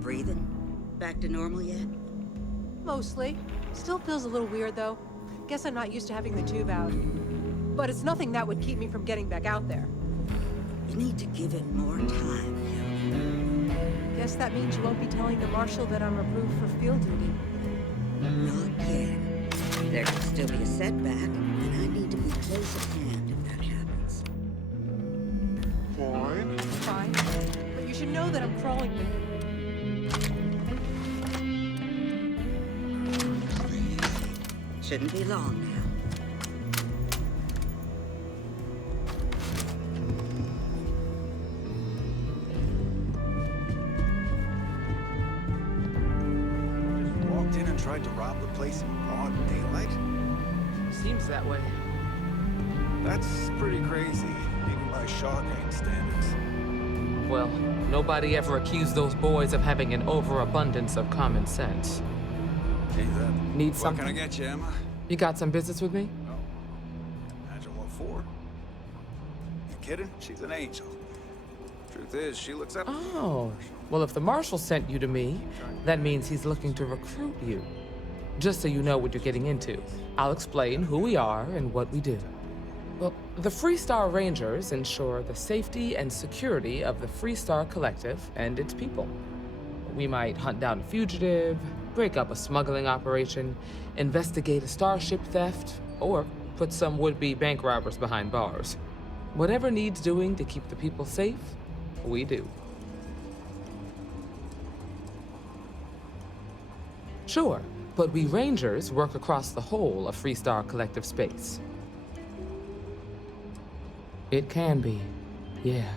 breathing? Back to normal yet? Mostly. Still feels a little weird, though. Guess I'm not used to having the tube out. But it's nothing that would keep me from getting back out there. You need to give it more time. Guess that means you won't be telling the Marshal that I'm approved for field duty. Not yet. There could still be a setback, and I need to be close at hand if that happens. Fine. Fine. But you should know that I'm crawling. Shouldn't be long now. Walked in and tried to rob the place in broad daylight? Seems that way. That's pretty crazy, even by Shaw gang standards. Well, nobody ever accused those boys of having an overabundance of common sense. Hey, then. Need What something? can I get you, Emma? You got some business with me? Oh. Imagine what for? You kidding? She's an angel. Truth is, she looks up. Oh, well, if the Marshal sent you to me, that means he's looking to recruit you. Just so you know what you're getting into, I'll explain who we are and what we do. Well, the Freestar Rangers ensure the safety and security of the Freestar Collective and its people. We might hunt down a fugitive, break up a smuggling operation, investigate a starship theft, or put some would-be bank robbers behind bars. Whatever needs doing to keep the people safe, we do. Sure, but we Rangers work across the whole of Freestar Collective space. It can be, yeah.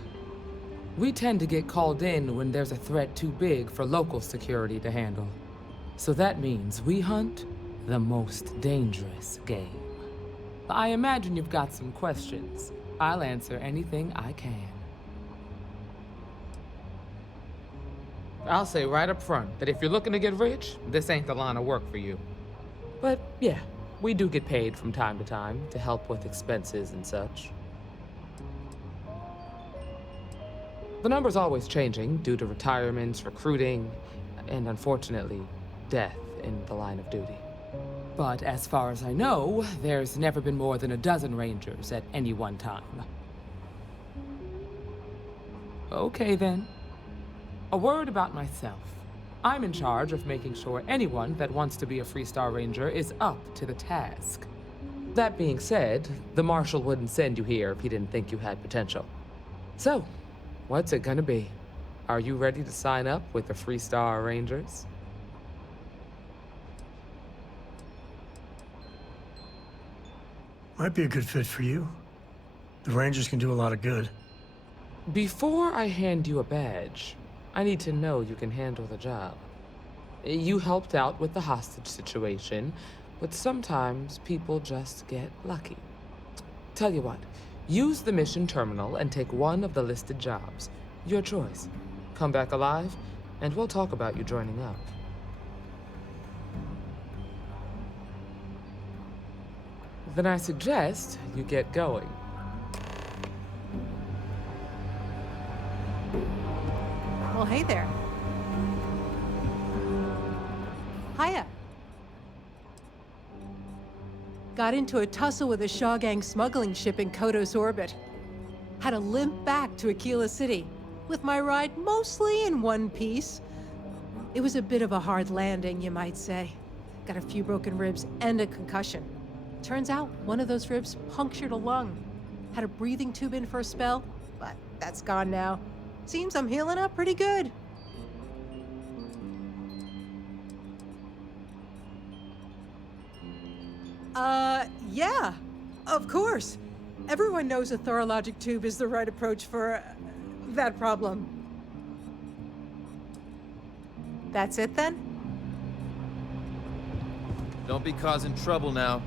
We tend to get called in when there's a threat too big for local security to handle. So that means we hunt the most dangerous game. I imagine you've got some questions. I'll answer anything I can. I'll say right up front that if you're looking to get rich, this ain't the line of work for you. But yeah, we do get paid from time to time to help with expenses and such. The number's always changing due to retirements, recruiting, and unfortunately, death in the line of duty. But as far as I know, there's never been more than a dozen Rangers at any one time. Okay then. A word about myself. I'm in charge of making sure anyone that wants to be a Freestar Ranger is up to the task. That being said, the Marshal wouldn't send you here if he didn't think you had potential. So, what's it gonna be? Are you ready to sign up with the Freestar Rangers? Might be a good fit for you. The Rangers can do a lot of good. Before I hand you a badge, I need to know you can handle the job. You helped out with the hostage situation, but sometimes people just get lucky. Tell you what, use the mission terminal and take one of the listed jobs. Your choice. Come back alive, and we'll talk about you joining up. Then I suggest you get going. Well, hey there. Hiya. Got into a tussle with a Shaw gang smuggling ship in Kodos orbit. Had to limp back to Aquila City, with my ride mostly in one piece. It was a bit of a hard landing, you might say. Got a few broken ribs and a concussion. Turns out one of those ribs punctured a lung. Had a breathing tube in for a spell, but that's gone now. Seems I'm healing up pretty good. Yeah, of course. Everyone knows a thorologic tube is the right approach for that problem. That's it then? Don't be causing trouble now.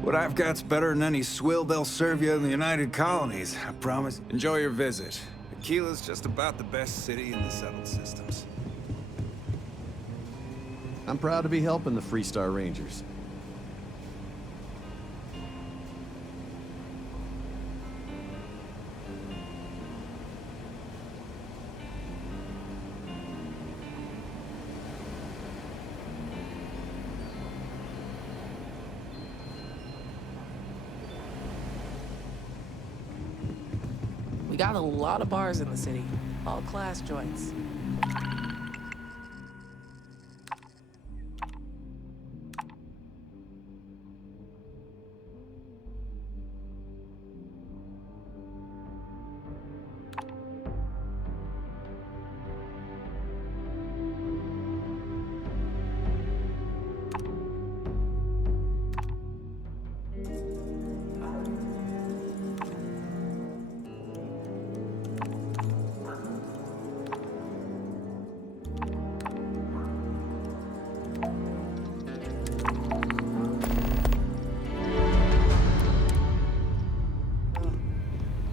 What I've got's better than any swill they'll serve you in the United Colonies, I promise. Enjoy your visit. Aquila's just about the best city in the settled systems. I'm proud to be helping the Freestar Rangers. We got a lot of bars in the city, all class joints.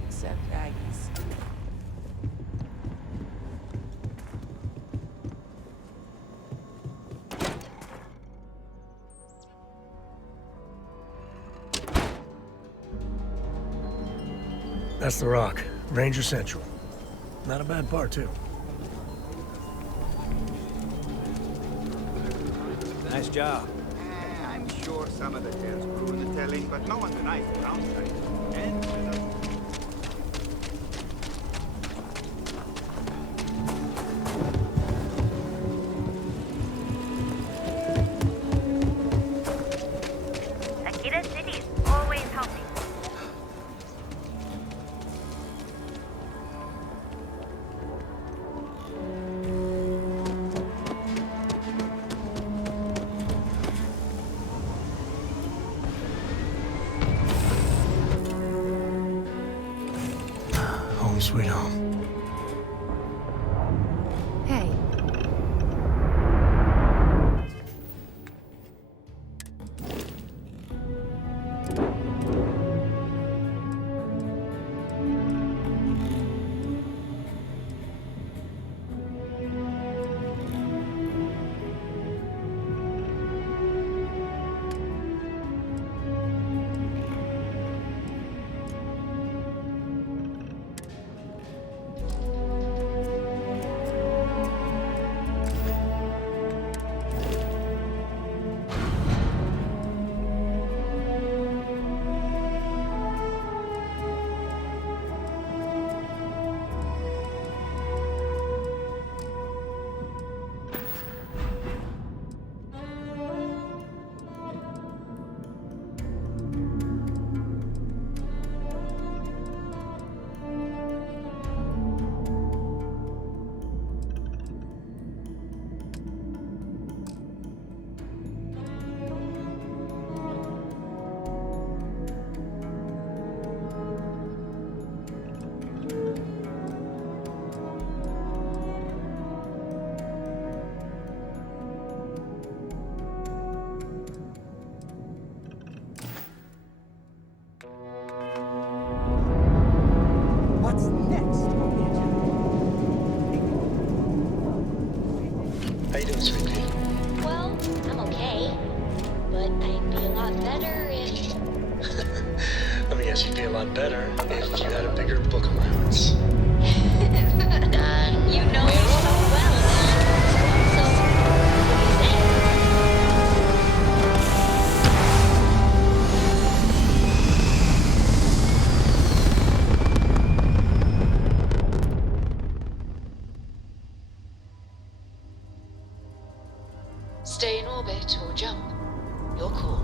Except Aggies. That's the Rock. Ranger Central. Not a bad part, too. Nice job. I'm sure some of the tales ruin the telling, but no one denies the downside. And Akita City's always helping. Home sweet home. Hey, what's next on the agenda? How you doing, sweet pea? Well, I'm okay. But I'd be a lot better if... Let me guess, you'd be a lot better if you had a bigger book allowance. You know me so well, man. So, what do you say? Stay in orbit or jump. Your call.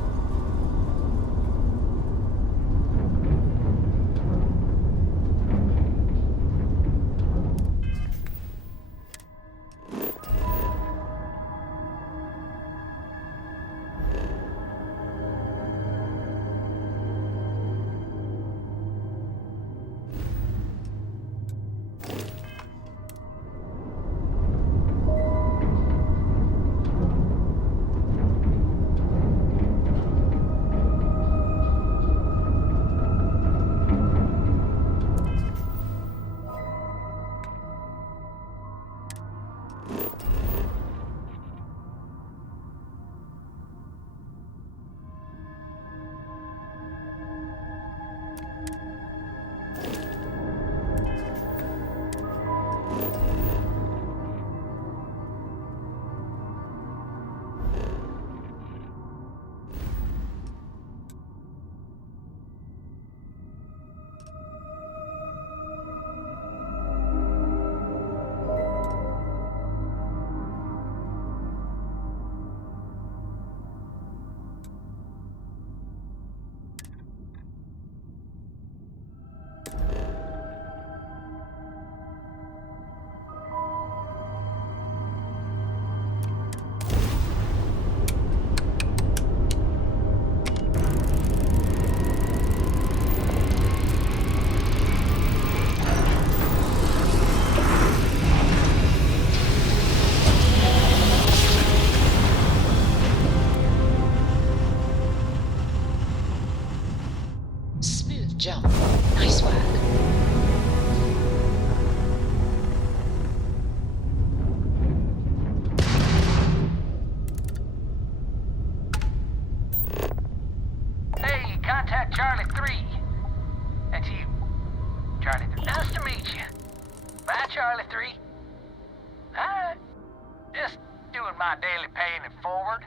doing my daily paying it forward.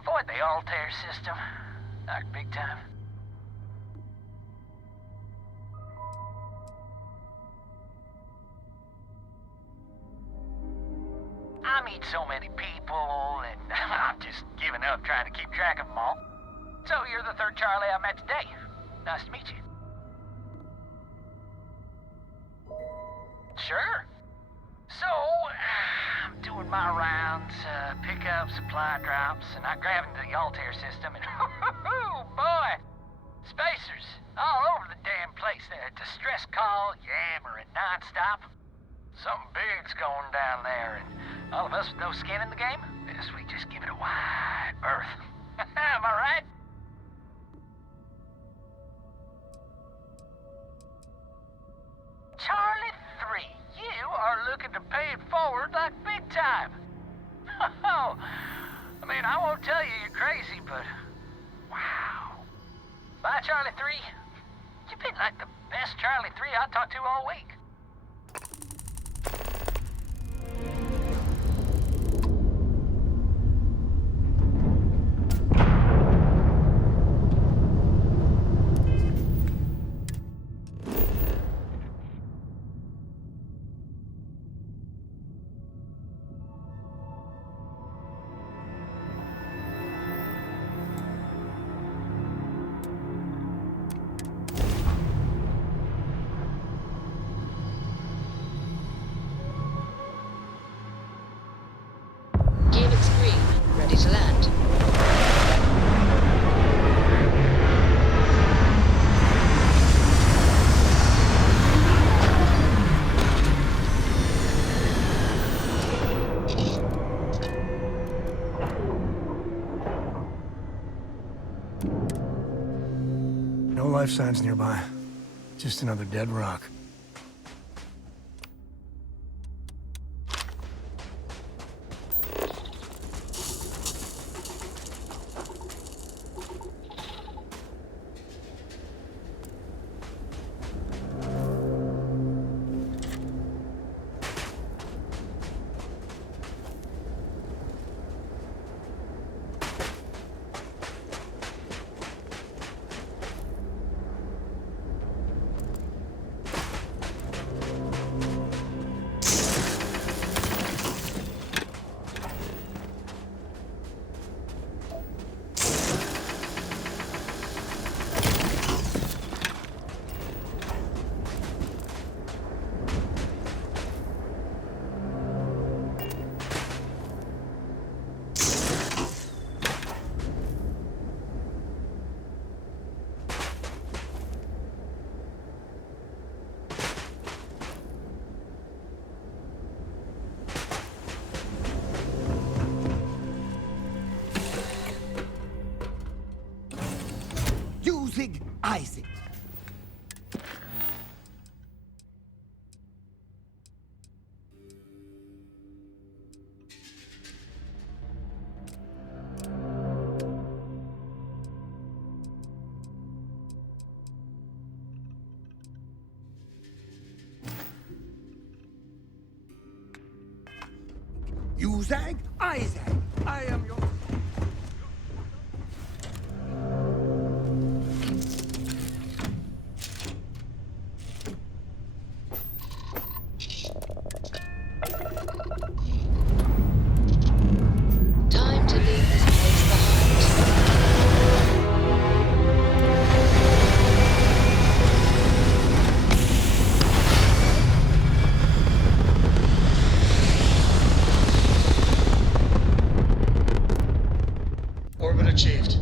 Avoid the Altair system. Like big time. I meet so many people, and I'm just giving up trying to keep track of them all. So you're the third Charlie I met today. Nice to meet you. Sure. So, I'm doing my rounds, pick up supply drops, and I grab into the Altair system, and boy, spacers all over the damn place. They're distress call, yammering nonstop. Something big's going down there, and all of us with no skin in the game, yes, we just give it a wide berth. Am I right? Charlie 3, you are looking to pay it forward like big time. Oh, I mean, I won't tell you you're crazy, but wow. Bye, Charlie 3. You've been like the best Charlie 3 I talked to all week. Helix green, ready to land. No life signs nearby. Just another dead rock. Isaac. Uzag Isaac, I am your... Time to leave this place behind. Orbit achieved.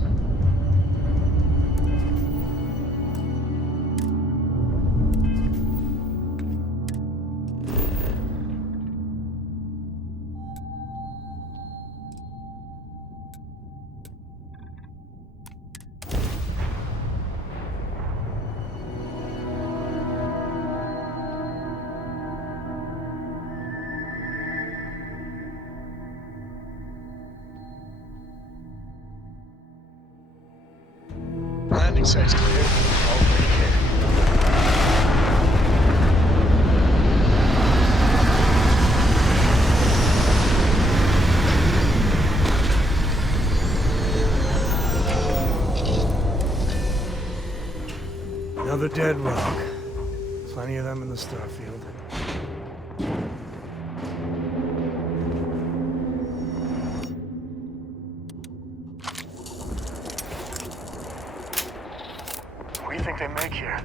Landing site's clear. All green here. Another dead rock. Plenty of them in the Starfield. What do you think they make here?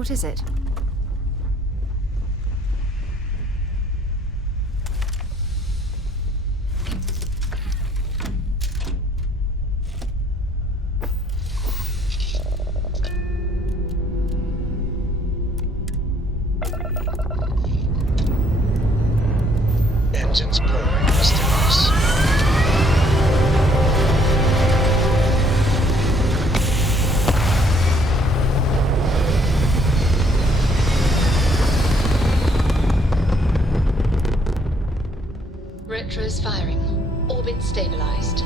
What is it? Engines purring mysterious. Retros firing. Orbit stabilized.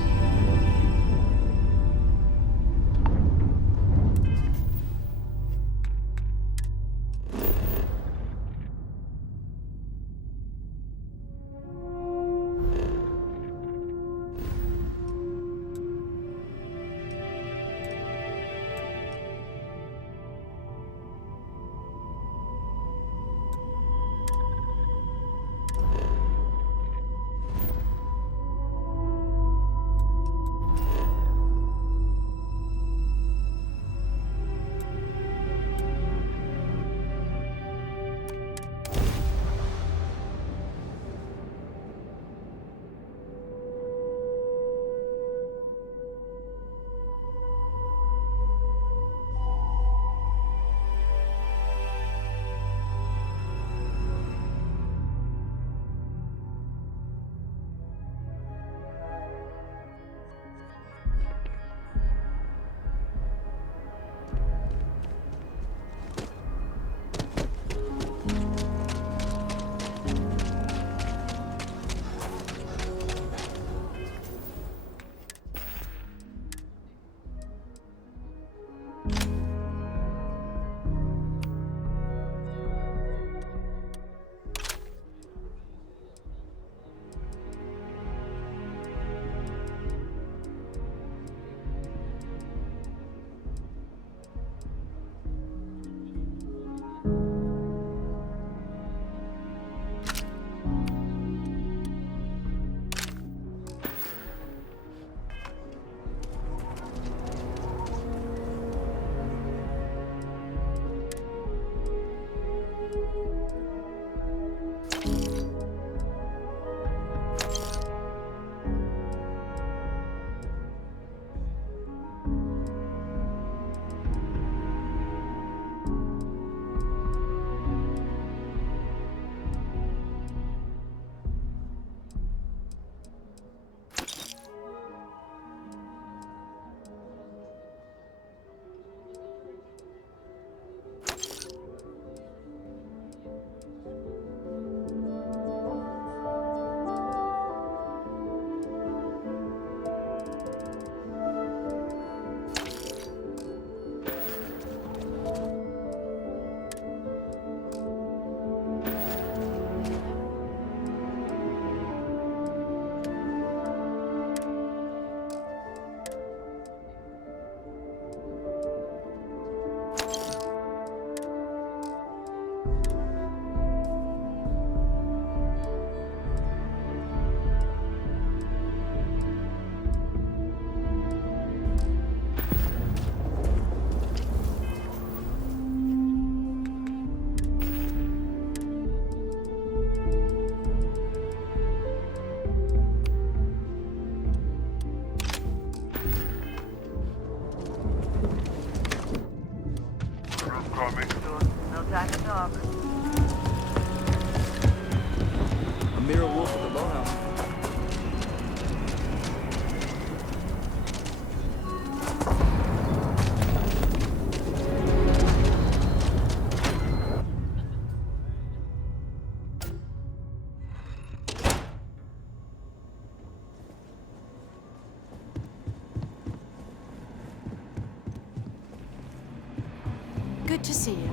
Good to see you.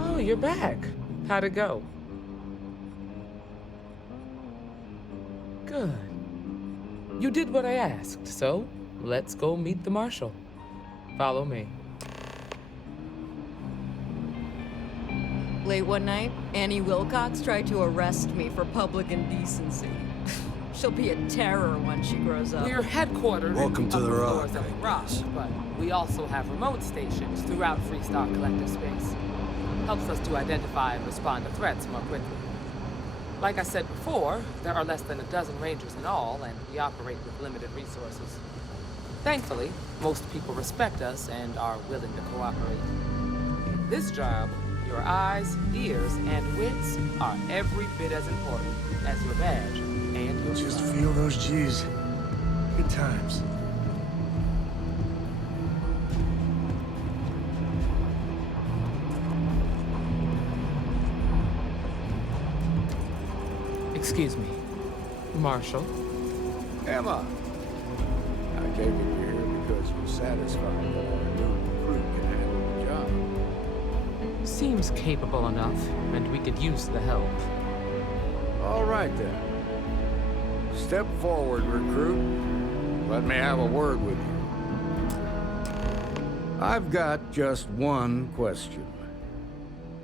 Oh, you're back. How'd it go? Good. You did what I asked, so let's go meet the marshal. Follow me. Late one night, Annie Wilcox tried to arrest me for public indecency. She'll be a terror when she grows up. We're headquartered Welcome in to the Rock, floors of the Rock, but we also have remote stations throughout Freestar Collective Space. Helps us to identify and respond to threats more quickly. Like I said before, there are less than a dozen Rangers in all, and we operate with limited resources. Thankfully, most people respect us and are willing to cooperate. In this job, your eyes, ears, and wits are every bit as important as your badge and your Just star. feel those G's. Good times. Excuse me, Marshal. Emma! I take it you're here because you're satisfied that our new recruit can handle the job. Seems capable enough, and we could use the help. All right, then. Step forward, recruit. Let me have a word with you. I've got just one question.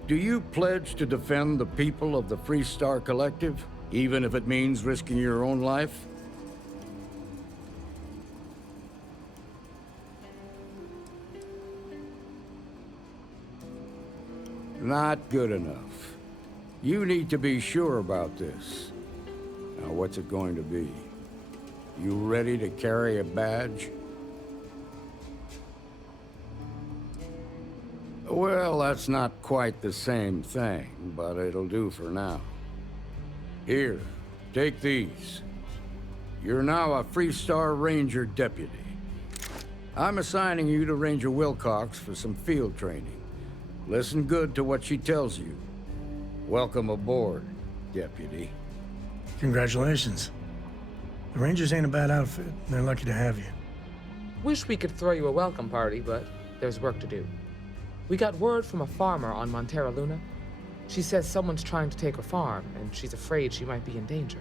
Do you pledge to defend the people of the Freestar Collective, even if it means risking your own life? Not good enough. You need to be sure about this. Now, what's it going to be? You ready to carry a badge? Well, that's not quite the same thing, but it'll do for now. Here, take these. You're now a Freestar Ranger deputy. I'm assigning you to Ranger Wilcox for some field training. Listen good to what she tells you. Welcome aboard, deputy. Congratulations. The Rangers ain't a bad outfit. They're lucky to have you. Wish we could throw you a welcome party, but there's work to do. We got word from a farmer on Montera Luna. She says someone's trying to take her farm, and she's afraid she might be in danger.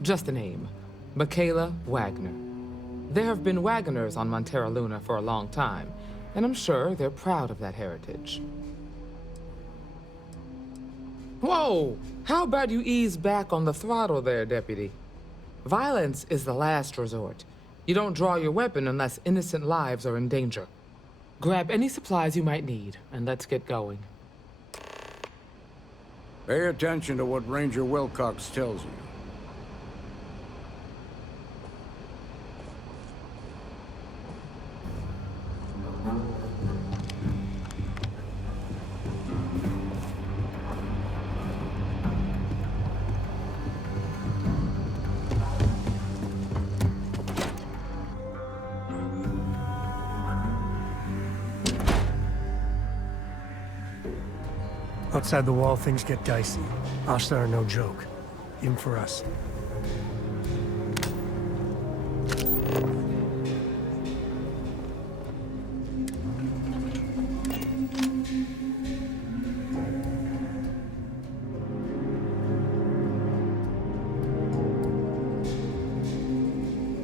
Just a name. Michaela Wagner. There have been Wagoners on Montera Luna for a long time, and I'm sure they're proud of that heritage. Whoa! How about you ease back on the throttle there, Deputy? Violence is the last resort. You don't draw your weapon unless innocent lives are in danger. Grab any supplies you might need, and let's get going. Pay attention to what Ranger Wilcox tells you. Outside the wall, things get dicey. Hostile are no joke. Even for us.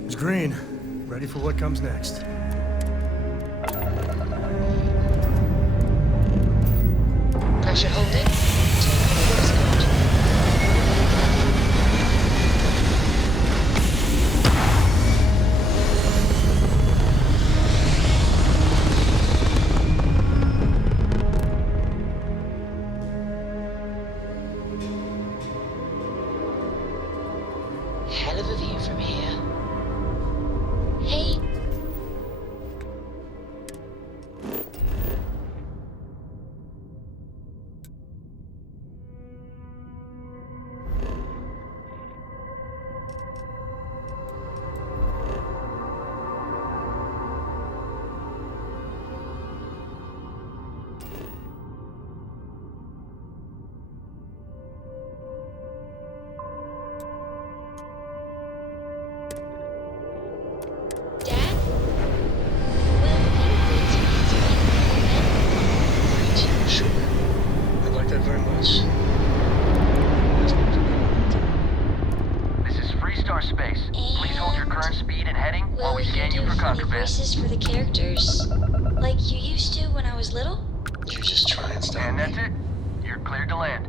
It's green. Ready for what comes next. Pressure holding. Terminal escort. Hell of a view from here. Hey. Sure. I like that very much. This is Freestar Space. Please hold your current speed and heading while we scan you for contraband. Voices for the characters, like you used to when I was little? You just try and stop And me. that's it. You're cleared to land.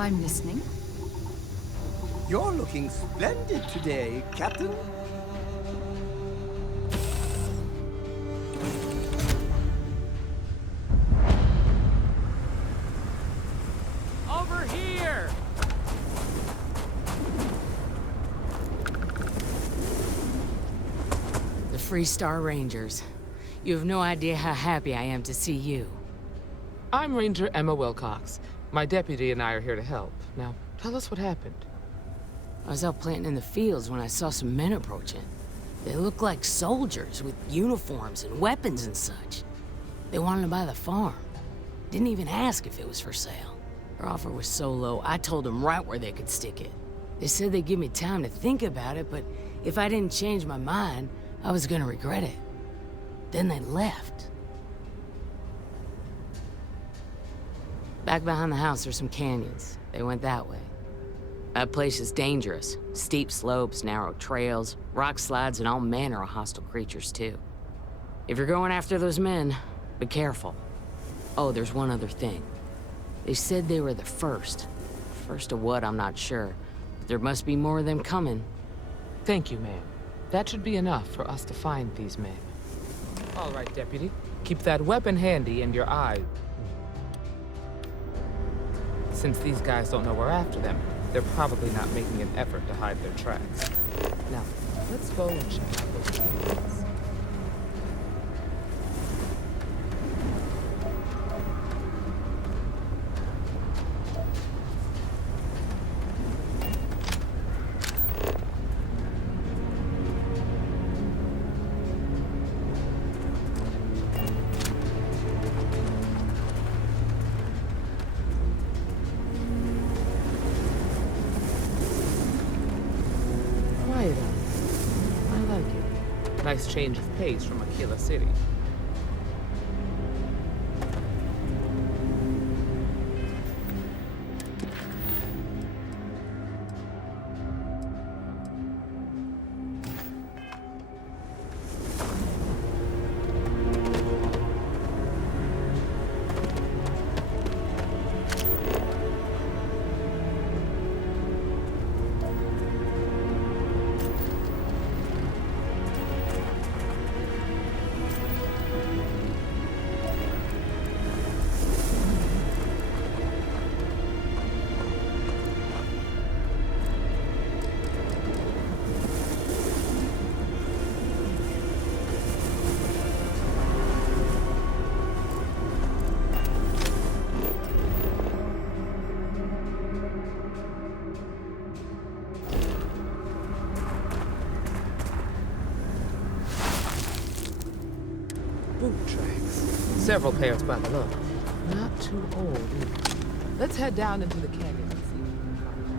I'm listening. You're looking splendid today, Captain. Over here! The Freestar Rangers. You have no idea how happy I am to see you. I'm Ranger Emma Wilcox. My deputy and I are here to help. Now, tell us what happened. I was out planting in the fields when I saw some men approaching. They looked like soldiers with uniforms and weapons and such. They wanted to buy the farm. Didn't even ask if it was for sale. Their offer was so low, I told them right where they could stick it. They said they'd give me time to think about it, but if I didn't change my mind, I was gonna regret it. Then they left. Back behind the house, there's some canyons. They went that way. That place is dangerous. Steep slopes, narrow trails, rock slides, and all manner of hostile creatures, too. If you're going after those men, be careful. Oh, there's one other thing. They said they were the first. First of what, I'm not sure. But there must be more of them coming. Thank you, ma'am. That should be enough for us to find these men. All right, deputy. Keep that weapon handy and your eye. Since these guys don't know we're after them, they're probably not making an effort to hide their tracks. Now, let's go and check out those canyons. Quiet on. I like it. Nice change of pace from Aquila City. Boot tracks. Several pairs by the look. Not too old either. Let's head down into the canyon and see if we can find them.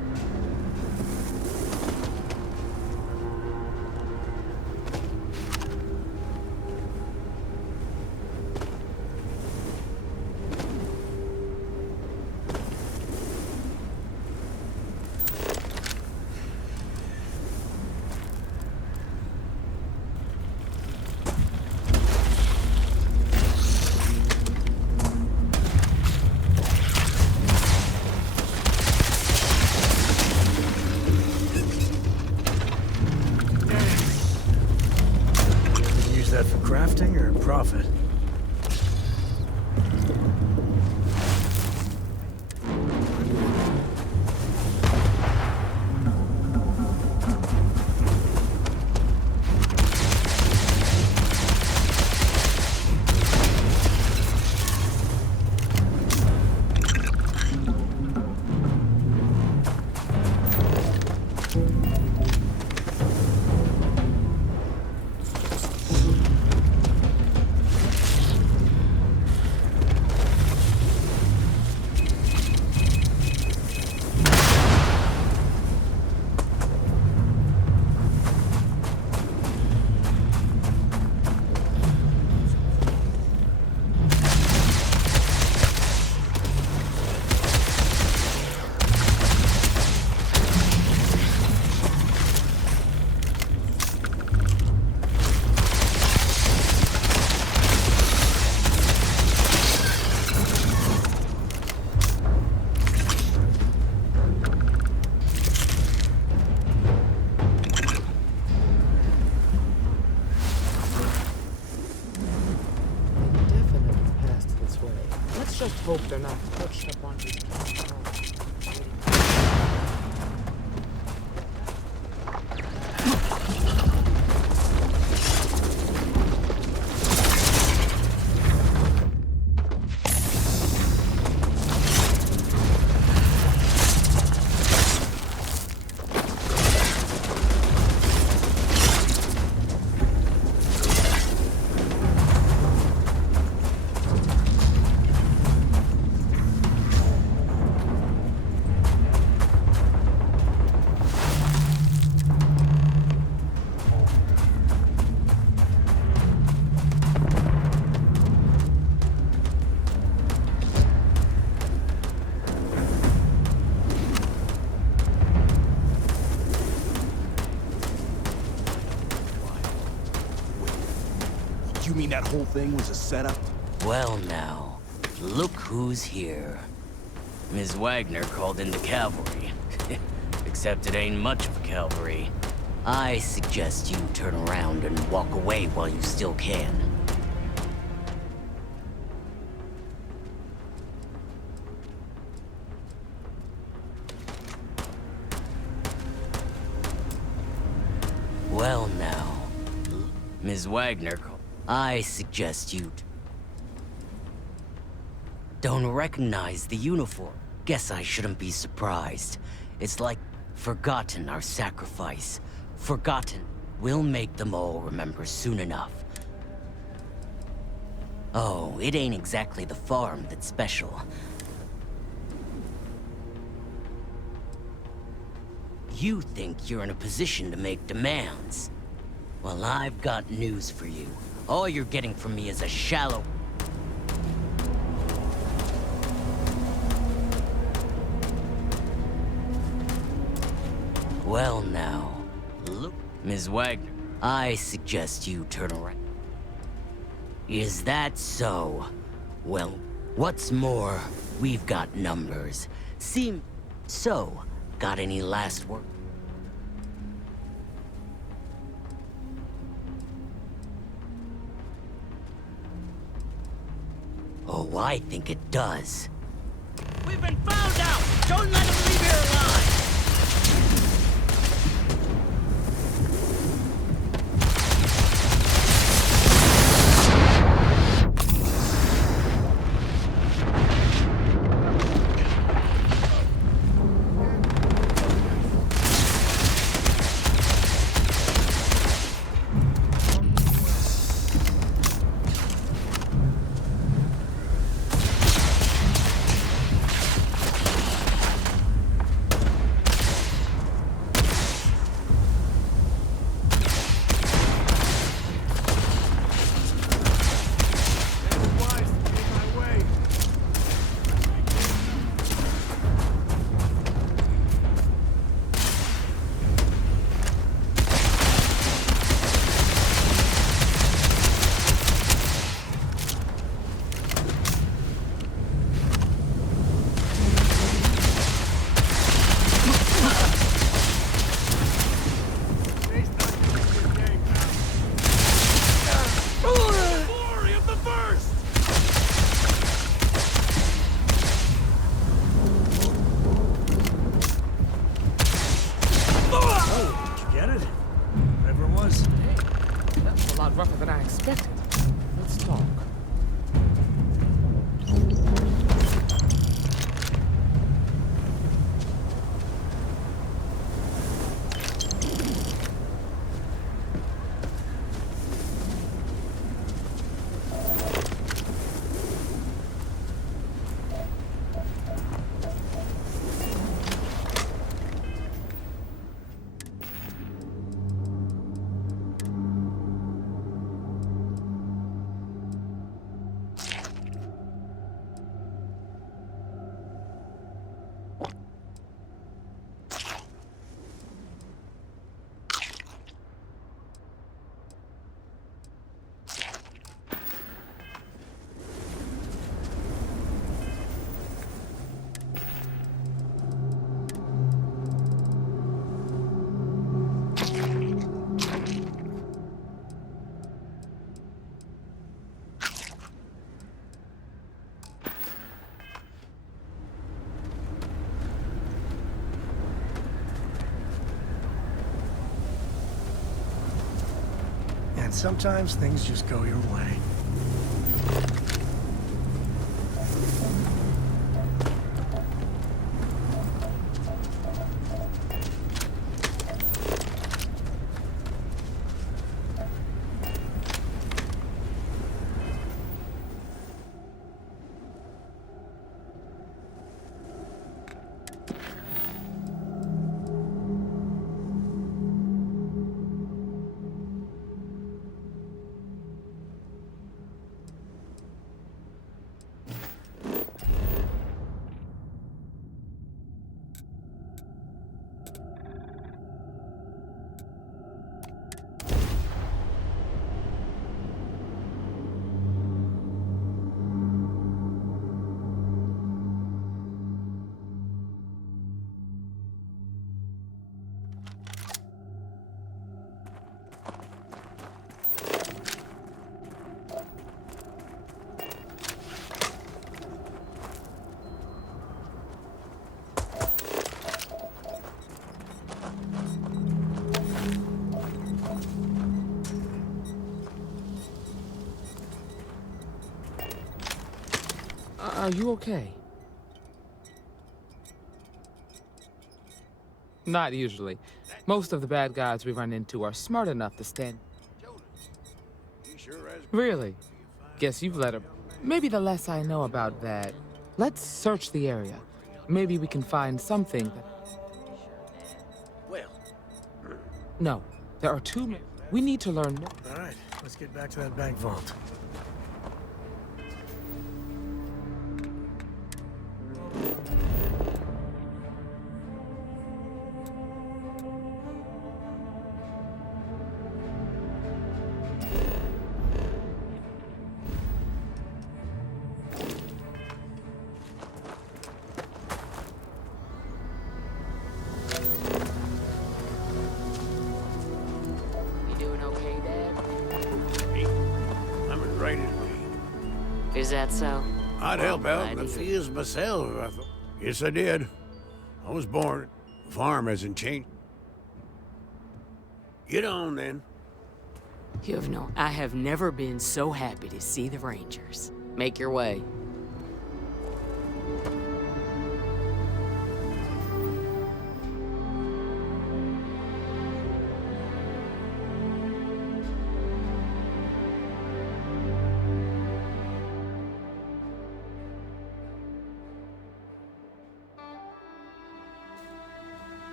Use that for crafting or profit? not perched up on his throne. You mean that whole thing was a setup? Well now, look who's here. Ms. Wagner called in the cavalry. Except it ain't much of a cavalry. I suggest you turn around and walk away while you still can. Well now, Ms. Wagner called. I suggest you don't recognize the uniform. Guess I shouldn't be surprised. It's like forgotten our sacrifice. Forgotten. We'll make them all remember soon enough. Oh, it ain't exactly the farm that's special. You think you're in a position to make demands. Well, I've got news for you. All you're getting from me is a shallow... Well now, look, Ms. Wagner, I suggest you turn around. Is that so? Well, what's more, we've got numbers. Seem... So, got any last word? Oh, I think it does. We've been found out! Don't let him leave here alive! And sometimes things just go your way. Are you okay? Not usually. Most of the bad guys we run into are smart enough to stand. Really? Guess you've let her. Maybe the less I know about that. Let's search the area. Maybe we can find something that... No, there are too many. We need to learn more. All right, let's get back to that bank vault. Is that so? I'd help out in the fields myself if I thought. Yes, I did. I was born. The farm hasn't changed. Get on, then. You have no... I have never been so happy to see the Rangers. Make your way.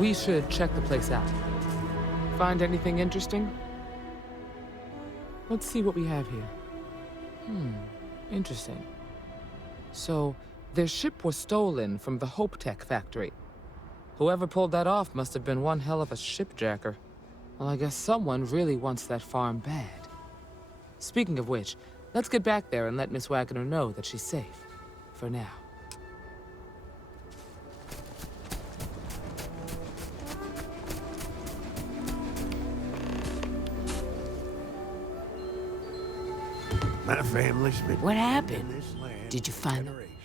We should check the place out. Find anything interesting? Let's see what we have here. Interesting. So, their ship was stolen from the Hope Tech factory. Whoever pulled that off must have been one hell of a shipjacker. Well, I guess someone really wants that farm bad. Speaking of which, let's get back there and let Miss Wagner know that she's safe. For now. My family's been... What happened? in this land Did you find them? generations.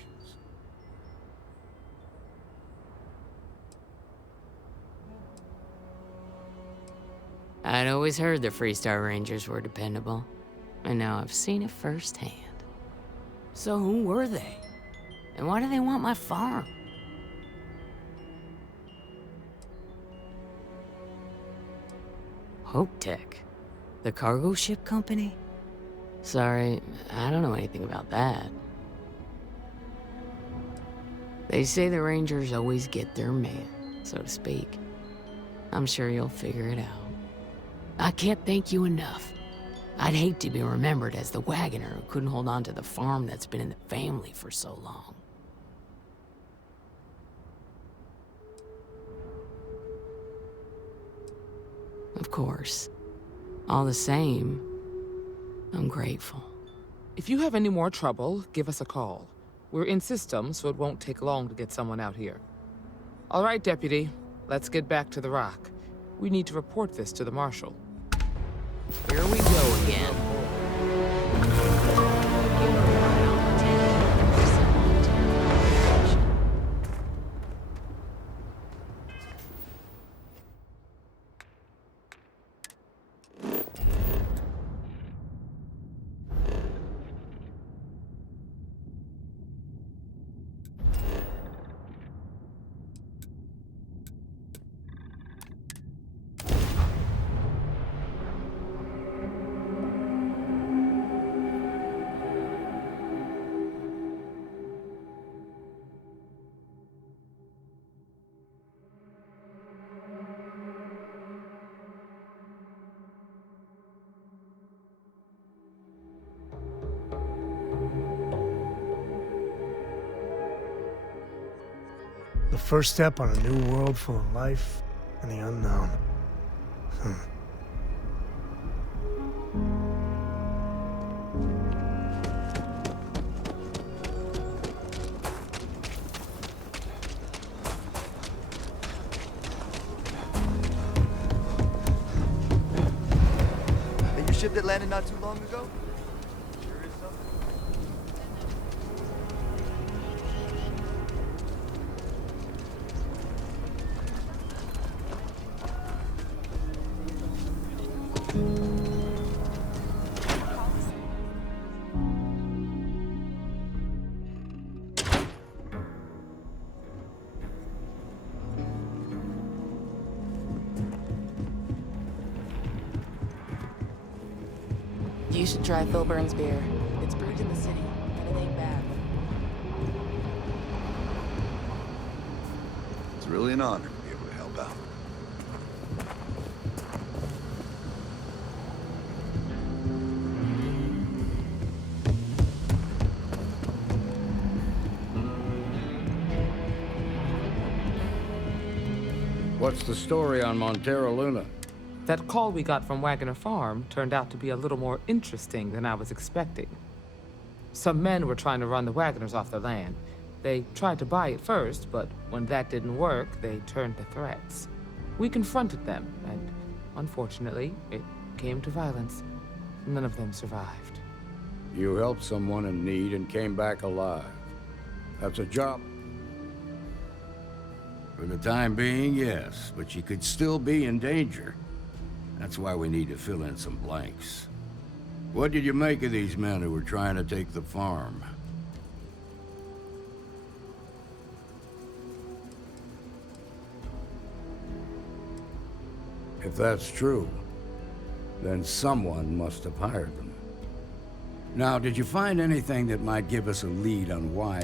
I'd always heard the Freestar Rangers were dependable, and now I've seen it firsthand. So who were they? And why do they want my farm? Hope Tech? The cargo ship company? Sorry, I don't know anything about that. They say the Rangers always get their man, so to speak. I'm sure you'll figure it out. I can't thank you enough. I'd hate to be remembered as the wagoner who couldn't hold on to the farm that's been in the family for so long. Of course. All the same, I'm grateful. If you have any more trouble, give us a call. We're in system, so it won't take long to get someone out here. All right, Deputy. Let's get back to the rock. We need to report this to the Marshal. Here we go again. The first step on a new world full of life and the unknown. Hey, your ship that landed not too long ago? Sure is something. You should try Phil Burns' beer. It's brewed in the city, and it ain't bad. It's really an honor to be able to help out. What's the story on Montero Luna? That call we got from Wagoner Farm turned out to be a little more interesting than I was expecting. Some men were trying to run the Wagoners off their land. They tried to buy it first, but when that didn't work, they turned to threats. We confronted them, and unfortunately, it came to violence. None of them survived. You helped someone in need and came back alive. That's a job. For the time being, yes, but you could still be in danger. That's why we need to fill in some blanks. What did you make of these men who were trying to take the farm? If that's true, then someone must have hired them. Now, did you find anything that might give us a lead on why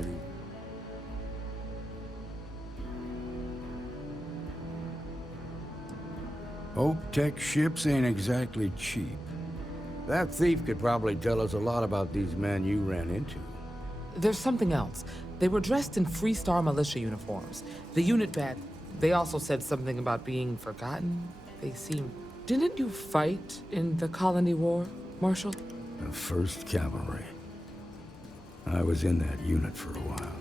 Hope Tech ships ain't exactly cheap. That thief could probably tell us a lot about these men you ran into. There's something else. They were dressed in Freestar militia uniforms. The unit badge. They also said something about being forgotten. They seemed... Didn't you fight in the Colony War, Marshal? The 1st Cavalry. I was in that unit for a while.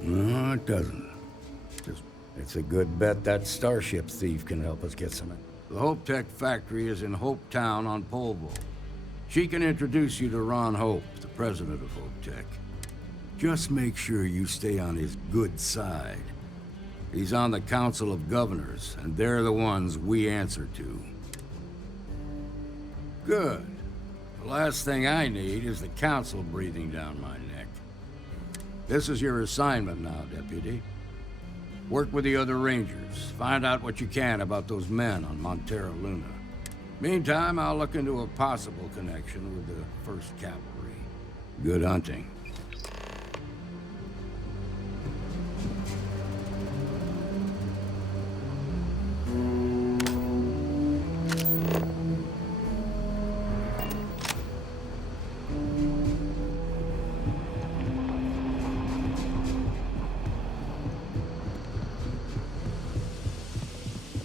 No, it doesn't. It's a good bet that starship thief can help us get some. The Hope Tech factory is in Hope Town on Polvo. She can introduce you to Ron Hope, the president of Hope Tech. Just make sure you stay on his good side. He's on the Council of Governors, and they're the ones we answer to. Good. The last thing I need is the Council breathing down my neck. This is your assignment now, Deputy. Work with the other Rangers. Find out what you can about those men on Montero Luna. Meantime, I'll look into a possible connection with the 1st Cavalry. Good hunting.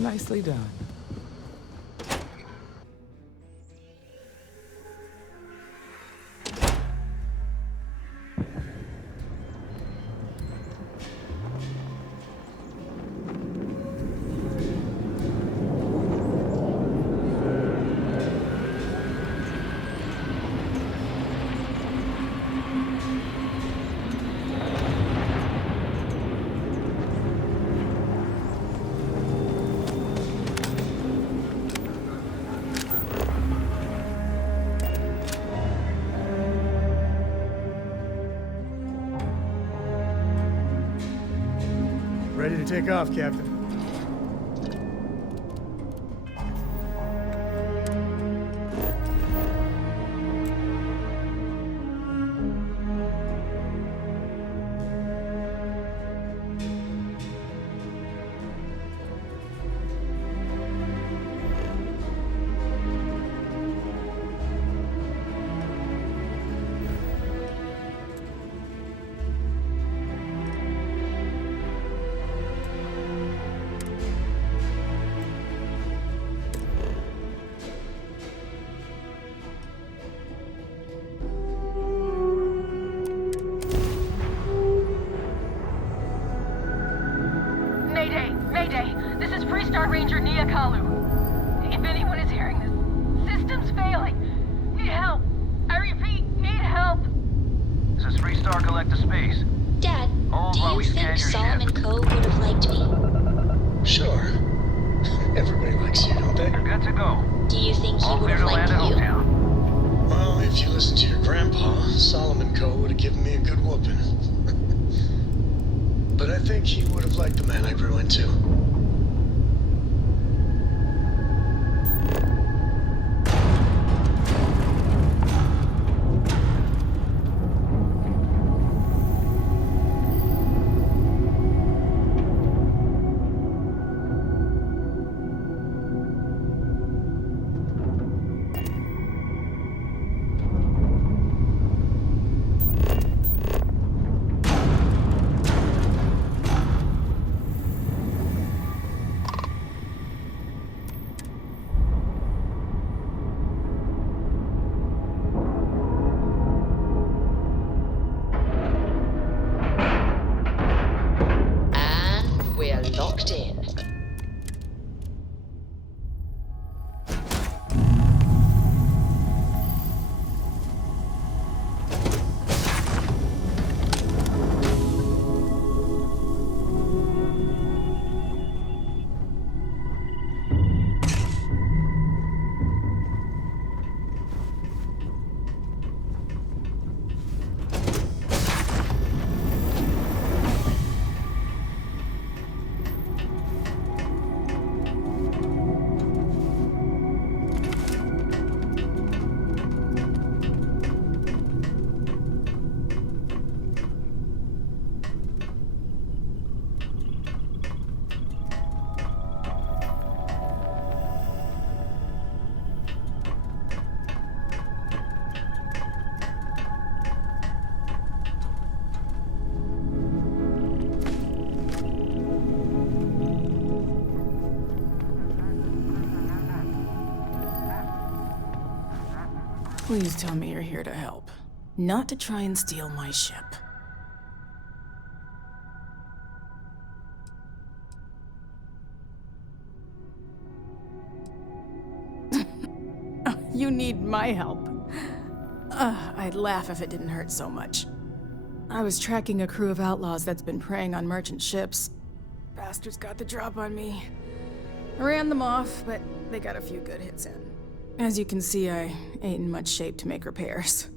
Nicely done. Ready to take off, Captain. Mayday! This is Freestar Ranger Nia Kalu. If anyone is hearing this, system's failing. Need help. I repeat, need help. This is Freestar Collective Space. Dad, Hold do while you we scan think your Solomon ship. Coe would have liked me? Sure. Everybody likes you, don't they? You're good to go. Do you think he All would clear have to land liked at you? Hometown. Well, if you listen to your grandpa, Solomon Coe would have given me a good whooping. But I think he would have liked the man I grew into. And we're locked in. Please tell me you're here to help, not to try and steal my ship. You need my help. I'd laugh if it didn't hurt so much. I was tracking a crew of outlaws that's been preying on merchant ships. Bastards got the drop on me. I ran them off, but they got a few good hits in. As you can see, I ain't in much shape to make repairs.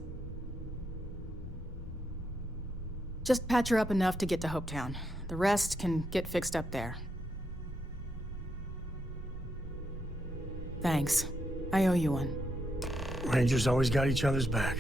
Just patch her up enough to get to Hopetown. The rest can get fixed up there. Thanks. I owe you one. Rangers always got each other's back.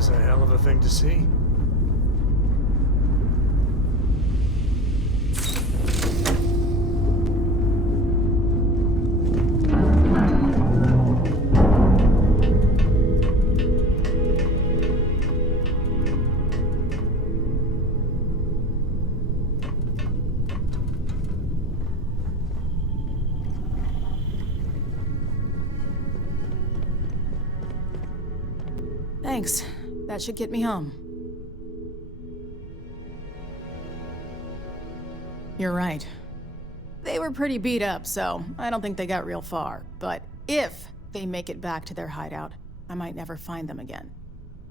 was a hell of a thing to see. Thanks. That should get me home. You're right. They were pretty beat up, so I don't think they got real far. But if they make it back to their hideout, I might never find them again.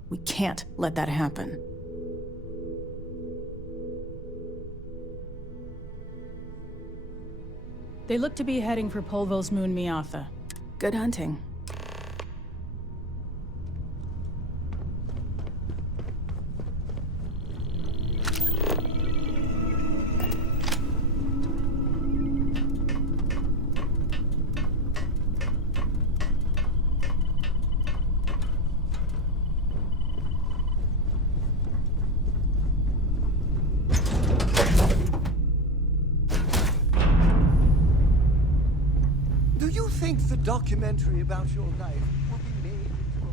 We can't let that happen. They look to be heading for Polvo's moon Miatha. Good hunting. Do you think the documentary about your life will be made into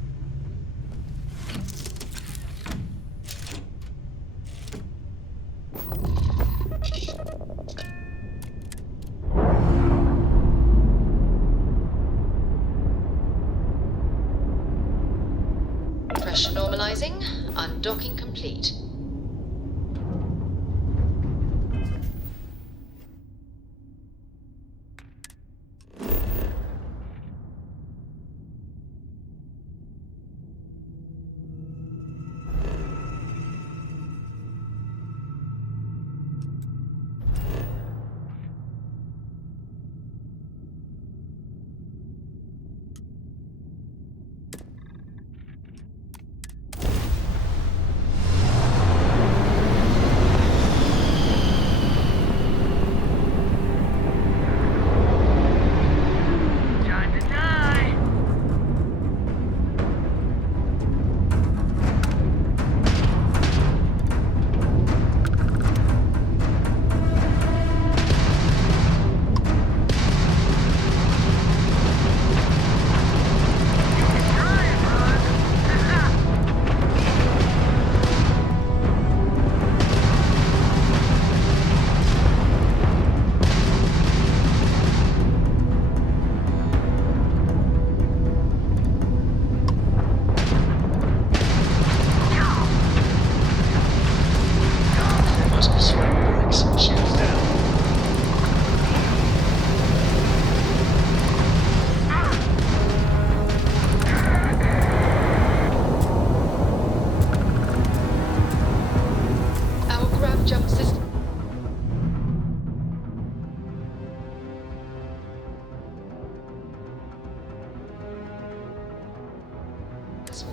a... Pressure normalizing. Undocking complete.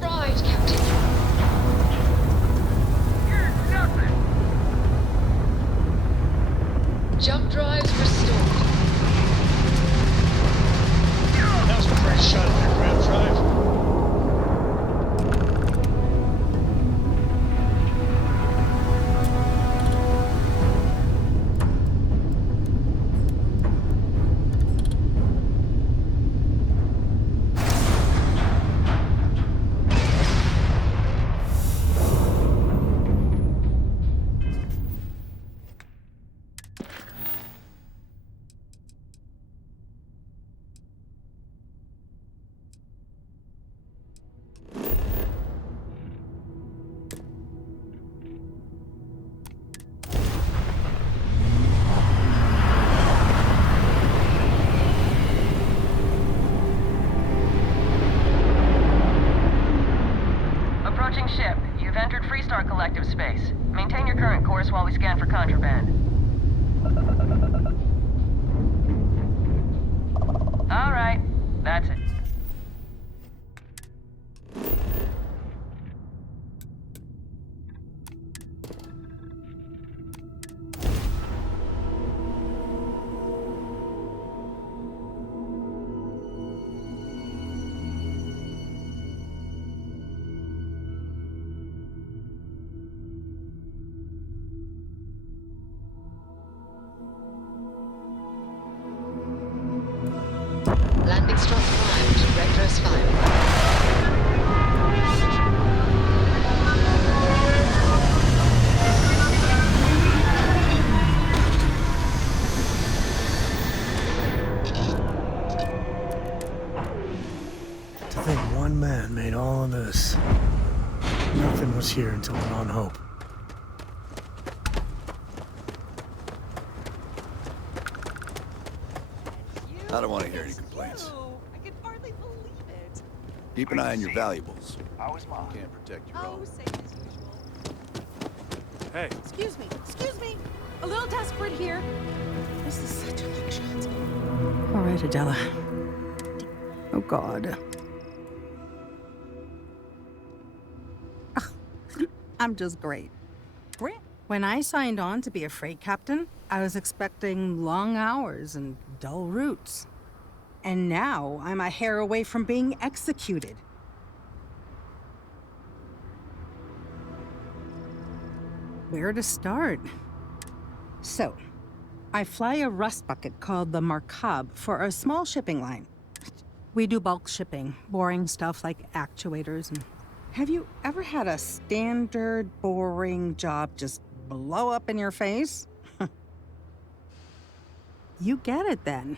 Right, Captain. Jump drives restored. That was a great shot of your ground drive. Approaching ship. You've entered Freestar Collective space. Maintain your current course while we scan for contraband. All right. That's it. Foxtrot 5 to Reckless firing. To think one man made all of this. Nothing was here until Mount Hope. I don't want to hear any complaints. Keep an eye on your valuables. How is Mom? You can't protect your own. Hey. Excuse me. A little desperate here. This is such a long shot. All right, Adela. Oh, God. I'm just great. When I signed on to be a freight captain, I was expecting long hours and dull routes. And now I'm a hair away from being executed. Where to start? So, I fly a rust bucket called the Markab for a small shipping line. We do bulk shipping, boring stuff like actuators and... Have you ever had a standard, boring job just blow up in your face? You get it then.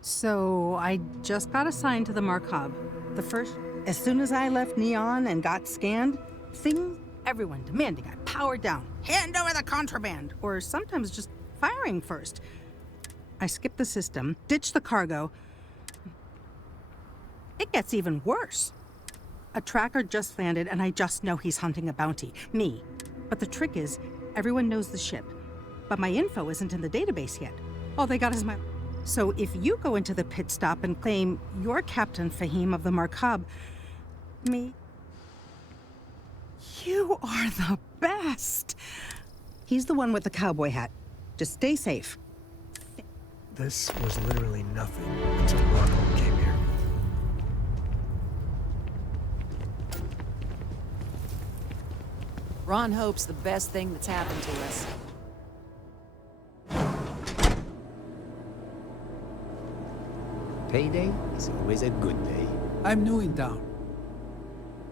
So I just got assigned to the Markab. As soon as I left Neon and got scanned, everyone demanding I power down, hand over the contraband, or sometimes just firing first. I skip the system, ditch the cargo. It gets even worse. A tracker just landed and I just know he's hunting a bounty. Me. But the trick is, everyone knows the ship. But my info isn't in the database yet. All they got is my... So if you go into the pit stop and claim you're Captain Fahim of the Markab, you are the best. He's the one with the cowboy hat. Just stay safe. This was literally nothing until Rocco came here. Ron Hope's the best thing that's happened to us. Payday is always a good day. I'm new in town.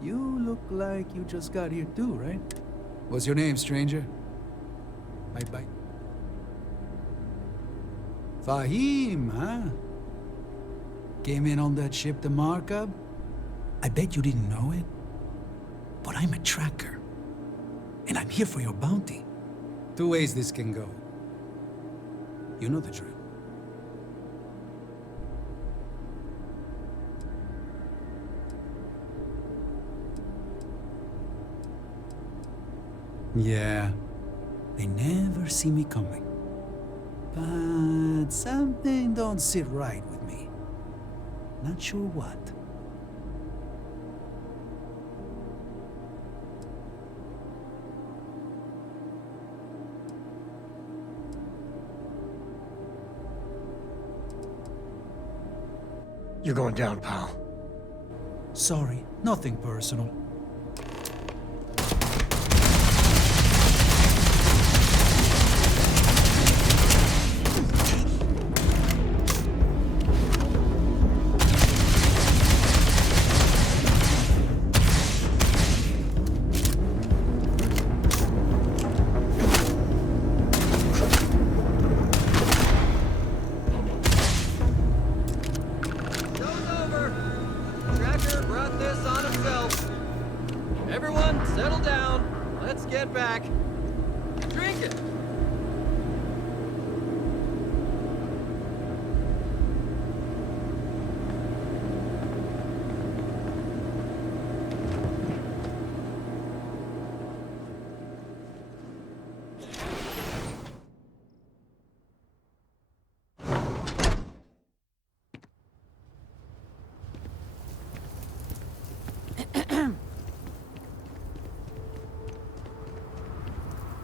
You look like you just got here too, right? What's your name, stranger? Bye-bye. Fahim, huh? Came in on that ship, the Markab? I bet you didn't know it. But I'm a tracker. And I'm here for your bounty. Two ways this can go. You know the drill. Yeah, they never see me coming. But something don't sit right with me. Not sure what. You're going down, pal. Sorry, nothing personal.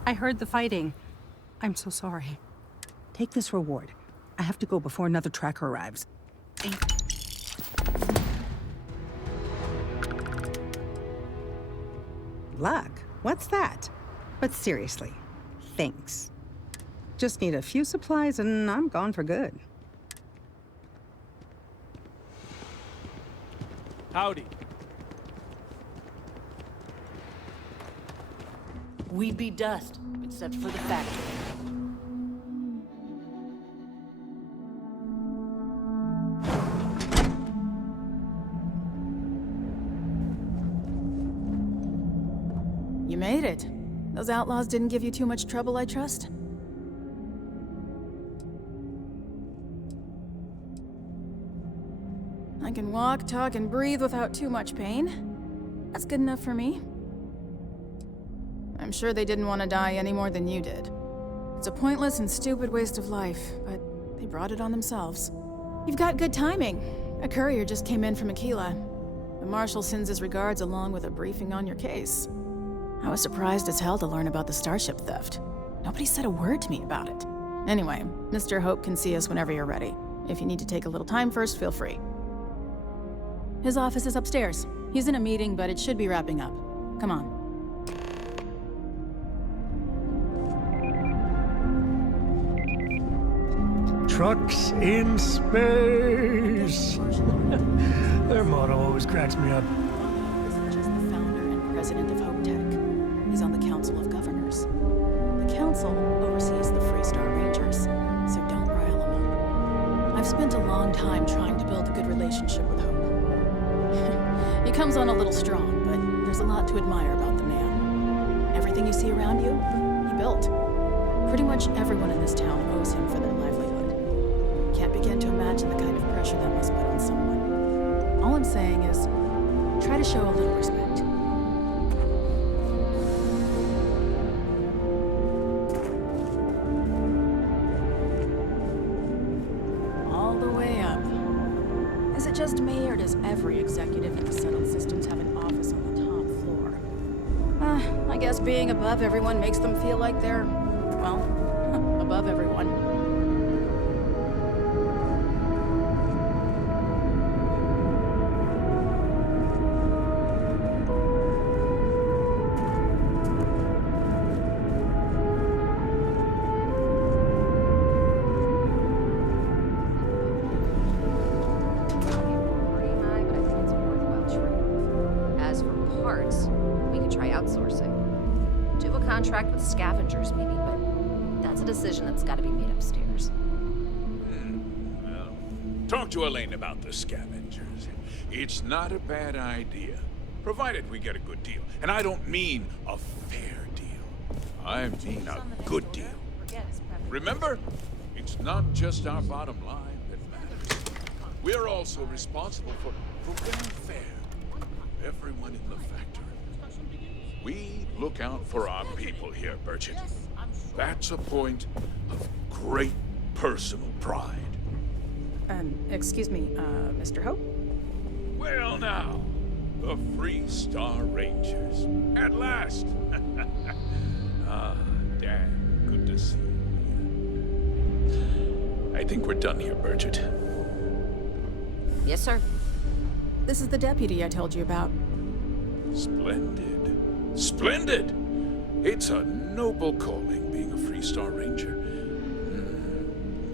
I heard the fighting. I'm so sorry. Take this reward. I have to go before another tracker arrives. Luck? What's that? But seriously, thanks. Just need a few supplies and I'm gone for good. Howdy. We'd be dust, except for the factory. You made it. Those outlaws didn't give you too much trouble, I trust? I can walk, talk, and breathe without too much pain. That's good enough for me. I'm sure they didn't want to die any more than you did. It's a pointless and stupid waste of life, but they brought it on themselves. You've got good timing. A courier just came in from Aquila. The Marshal sends his regards along with a briefing on your case. I was surprised as hell to learn about the starship theft. Nobody said a word to me about it. Anyway, Mr. Hope can see us whenever you're ready. If you need to take a little time first, feel free. His office is upstairs. He's in a meeting, but it should be wrapping up. Come on. Trucks in space. Their motto always cracks me up. Is just the founder and president of Hope Tech. He's on the Council of Governors. The Council oversees the Free Star Rangers, so don't rile him up. I've spent a long time trying to build a good relationship with Hope. He comes on a little strong, but there's a lot to admire about the man. Everything you see around you, he built. Pretty much everyone in this town owes him for their livelihood. Can't begin to imagine the kind of pressure that must put on someone. All I'm saying is, try to show a little respect. All the way up. Is it just me, or does every executive in the settled systems have an office on the top floor? I guess being above everyone makes them feel like they're, well, above everyone. Contract with scavengers, maybe, but that's a decision that's got to be made upstairs. Well, talk to Elaine about the scavengers. It's not a bad idea, provided we get a good deal. And I don't mean a fair deal. I mean a good deal. Remember, it's not just our bottom line that matters. We're also responsible for welfare. Everyone in the factory. We look out for our people here, Burchett. That's a point of great personal pride. Excuse me, Mr. Hope? Well now, the Free Star Rangers. At last! Ah, Dan, good to see you. I think we're done here, Burchett. Yes, sir. This is the deputy I told you about. Splendid. Splendid! It's a noble calling, being a Free Star Ranger.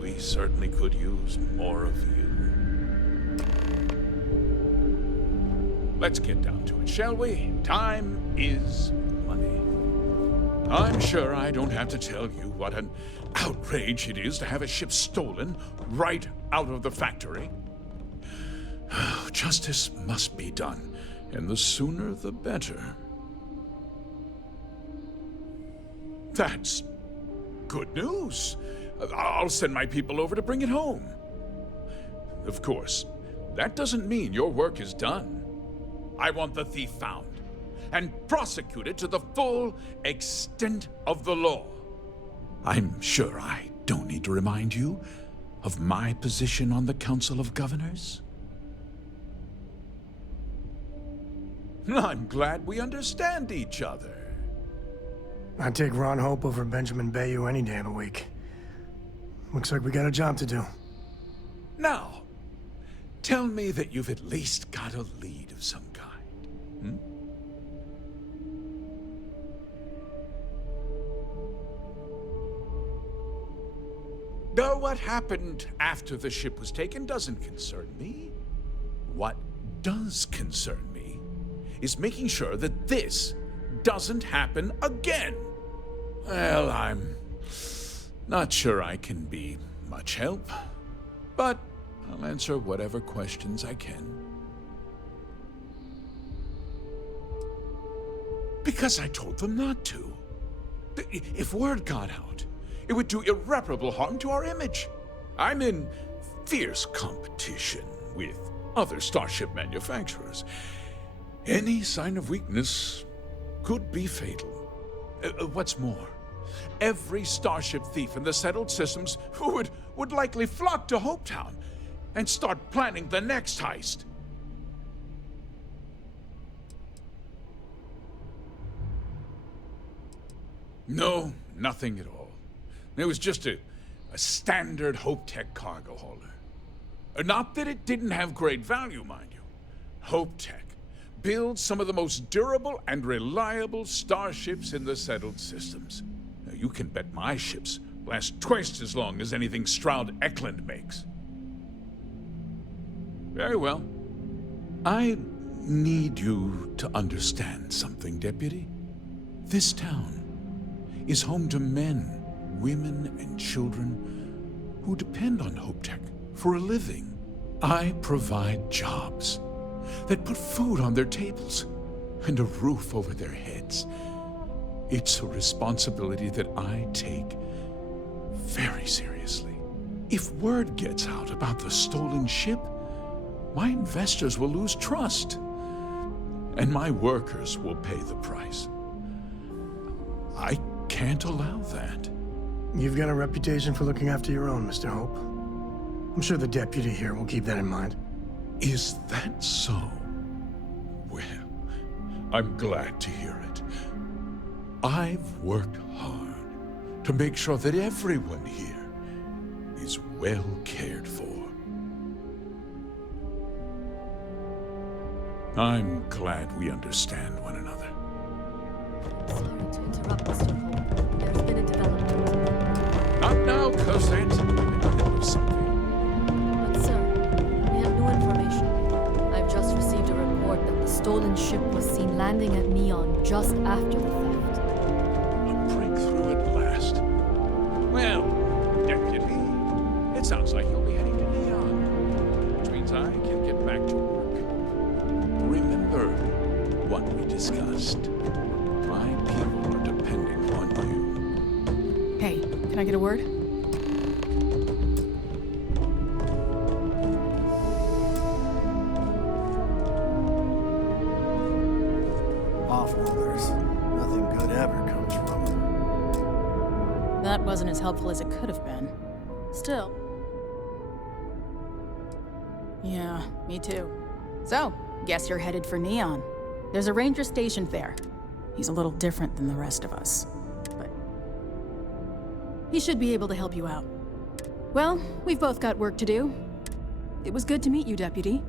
We certainly could use more of you. Let's get down to it, shall we? Time is money. I'm sure I don't have to tell you what an outrage it is to have a ship stolen right out of the factory. Justice must be done, and the sooner the better. That's good news. I'll send my people over to bring it home. Of course, that doesn't mean your work is done. I want the thief found and prosecuted to the full extent of the law. I'm sure I don't need to remind you of my position on the Council of Governors. I'm glad we understand each other. I'd take Ron Hope over Benjamin Bayou any day of the week. Looks like we got a job to do. Now, tell me that you've at least got a lead of some kind. Though what happened after the ship was taken doesn't concern me. What does concern me is making sure that this doesn't happen again. Well, I'm not sure I can be much help, but I'll answer whatever questions I can. Because I told them not to. If word got out, it would do irreparable harm to our image. I'm in fierce competition with other starship manufacturers. Any sign of weakness could be fatal. What's more, every starship thief in the settled systems would likely flock to Hopetown and start planning the next heist. No, nothing at all. It was just a standard HopeTech cargo hauler. Not that it didn't have great value, mind you. HopeTech builds some of the most durable and reliable starships in the settled systems. Now, you can bet my ships last twice as long as anything Stroud Eklund makes. Very well. I need you to understand something, Deputy. This town is home to men, women, and children who depend on HopeTech for a living. I provide jobs that put food on their tables and a roof over their heads. It's a responsibility that I take very seriously. If word gets out about the stolen ship, my investors will lose trust, and my workers will pay the price. I can't allow that. You've got a reputation for looking after your own, Mr. Hope. I'm sure the deputy here will keep that in mind. Is that so? Well, I'm glad to hear it. I've worked hard to make sure that everyone here is well cared for. I'm glad we understand one another. Sorry to interrupt, Mr. Hope. There's been a development. Not now, Cosette. I'm in the middle of something. But, sir, we have new information. I've just received a report that the stolen ship was seen landing at Neon just after the theft. A breakthrough at last. Well, Deputy, it sounds like you'll be heading to Neon, which means I can get back to work. Remember what we discussed. My people are depending on you. Hey, can I get a word? Off-worlders. Nothing good ever comes from them. That wasn't as helpful as it could have been. Still. Yeah, me too. So, guess you're headed for Neon. There's a ranger stationed there. He's a little different than the rest of us, but he should be able to help you out. Well, we've both got work to do. It was good to meet you, Deputy.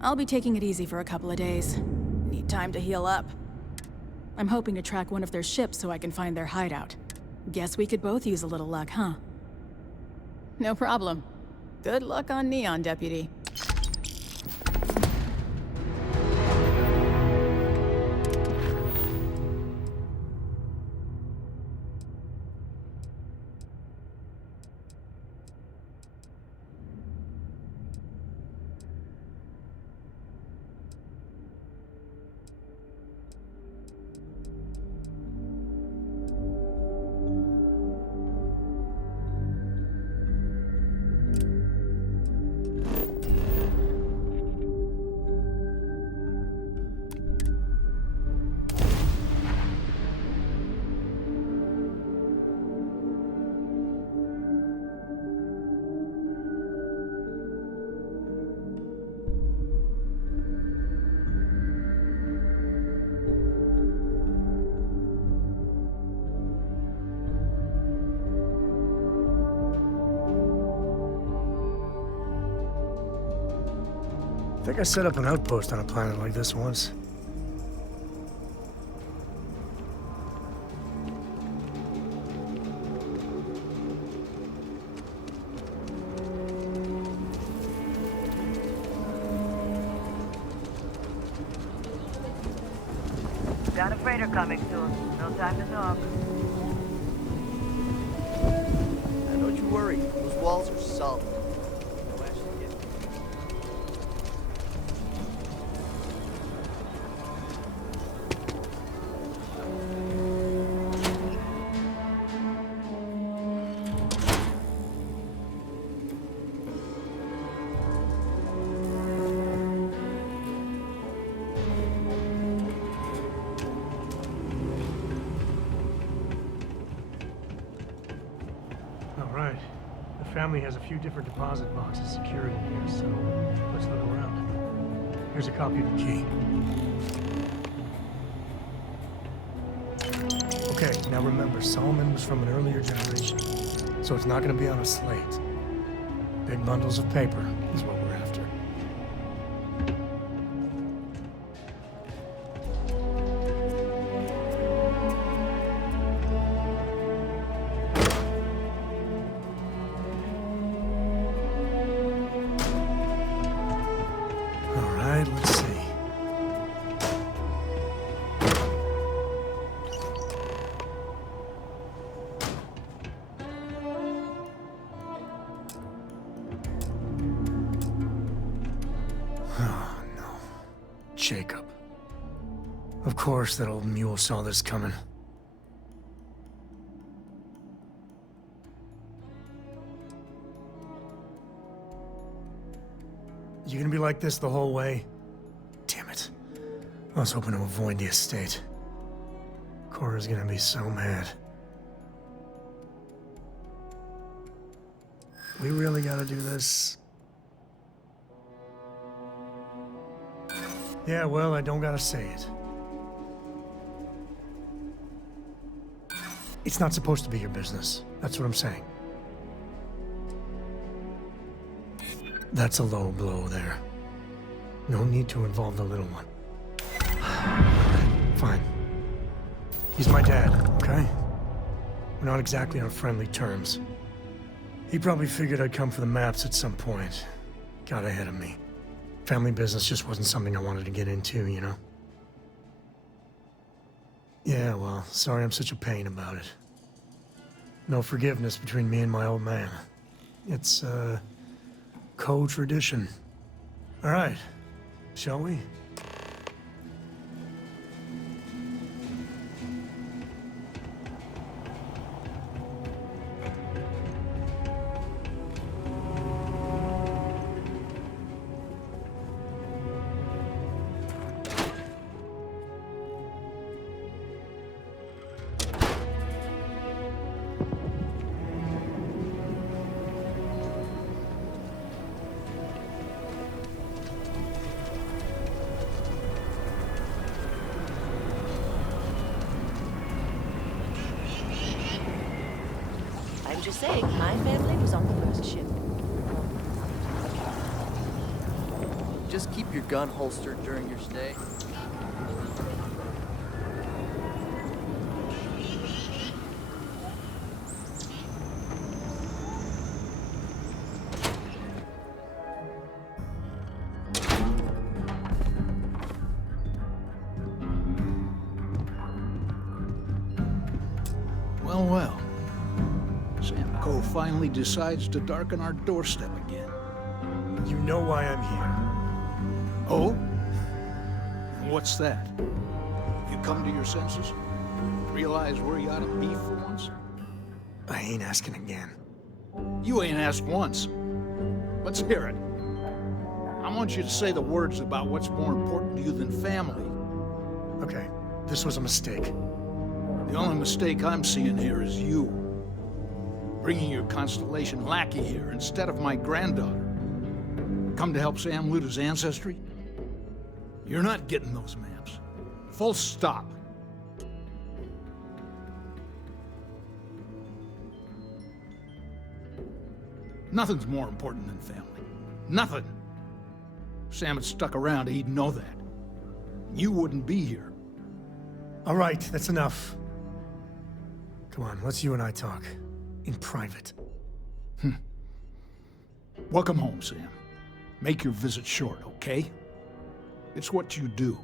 I'll be taking it easy for a couple of days. Need time to heal up. I'm hoping to track one of their ships so I can find their hideout. Guess we could both use a little luck, huh? No problem. Good luck on Neon, Deputy. I think I set up an outpost on a planet like this once. got a freighter coming soon. No time to talk. And don't you worry, those walls are solid. No action yet. All right. The family has a few different deposit boxes secured in here, so let's look around. Here's a copy of the key. Okay, now remember, Solomon was from an earlier generation, so it's not going to be on a slate. Big bundles of paper is what we're after. All right, let's see. Oh, no. Jacob. Of course that old mule saw this coming. You gonna be like this the whole way? Damn it. I was hoping to avoid the estate. Cora's gonna be so mad. We really gotta do this? Yeah, well, I don't gotta say it. It's not supposed to be your business. That's what I'm saying. That's a low blow there. No need to involve the little one. Fine. He's my dad, okay? We're not exactly on friendly terms. He probably figured I'd come for the maps at some point. Got ahead of me. Family business just wasn't something I wanted to get into, you know? Yeah, well, sorry I'm such a pain about it. No forgiveness between me and my old man. It's, co-tradition. All right, shall we? I'm just saying, my family was on the first ship. Just keep your gun holstered during your stay. Well, well. Sam Cove finally decides to darken our doorstep again. You know why I'm here. Oh? What's that? You come to your senses? Realize where you ought to be for once? I ain't asking again. You ain't asked once. Let's hear it. I want you to say the words about what's more important to you than family. Okay, this was a mistake. The only mistake I'm seeing here is you. Bringing your Constellation lackey here instead of my granddaughter. Come to help Sam loot his ancestry? You're not getting those maps. Full stop. Nothing's more important than family. Nothing. If Sam had stuck around, he'd know that. You wouldn't be here. All right, that's enough. Come on, let's you and I talk. In private. Welcome home, Sam. Make your visit short, okay? It's what you do.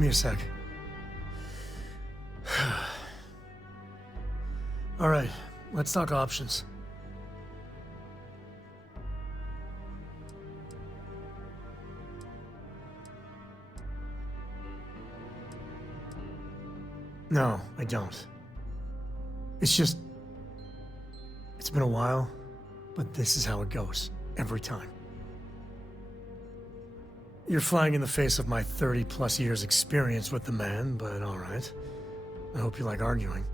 Give me a sec. All right, let's talk options. No, I don't. It's just... It's been a while, but this is how it goes. Every time. You're flying in the face of my 30-plus years experience with the man, but all right. I hope you like arguing.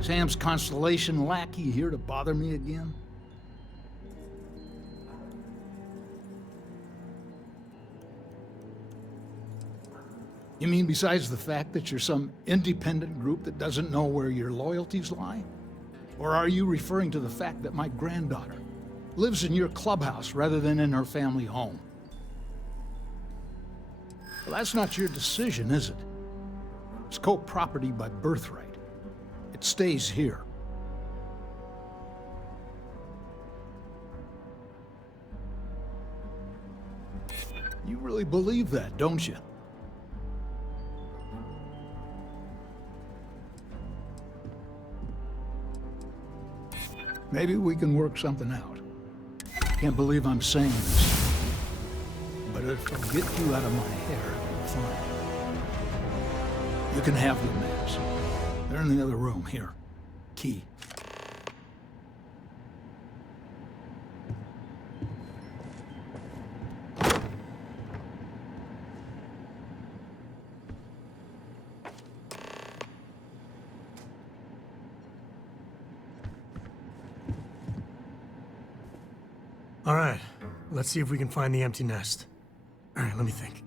Sam's constellation lackey here to bother me again? You mean besides the fact that you're some independent group that doesn't know where your loyalties lie? Or are you referring to the fact that my granddaughter lives in your clubhouse rather than in her family home? Well, that's not your decision, is it? It's co-property by birthright. It stays here. You really believe that, don't you? Maybe we can work something out. Can't believe I'm saying this, but if I get you out of my hair, fine. You can have the maps. They're in the other room. Here. Key. All right, let's see if we can find the empty nest. All right, let me think.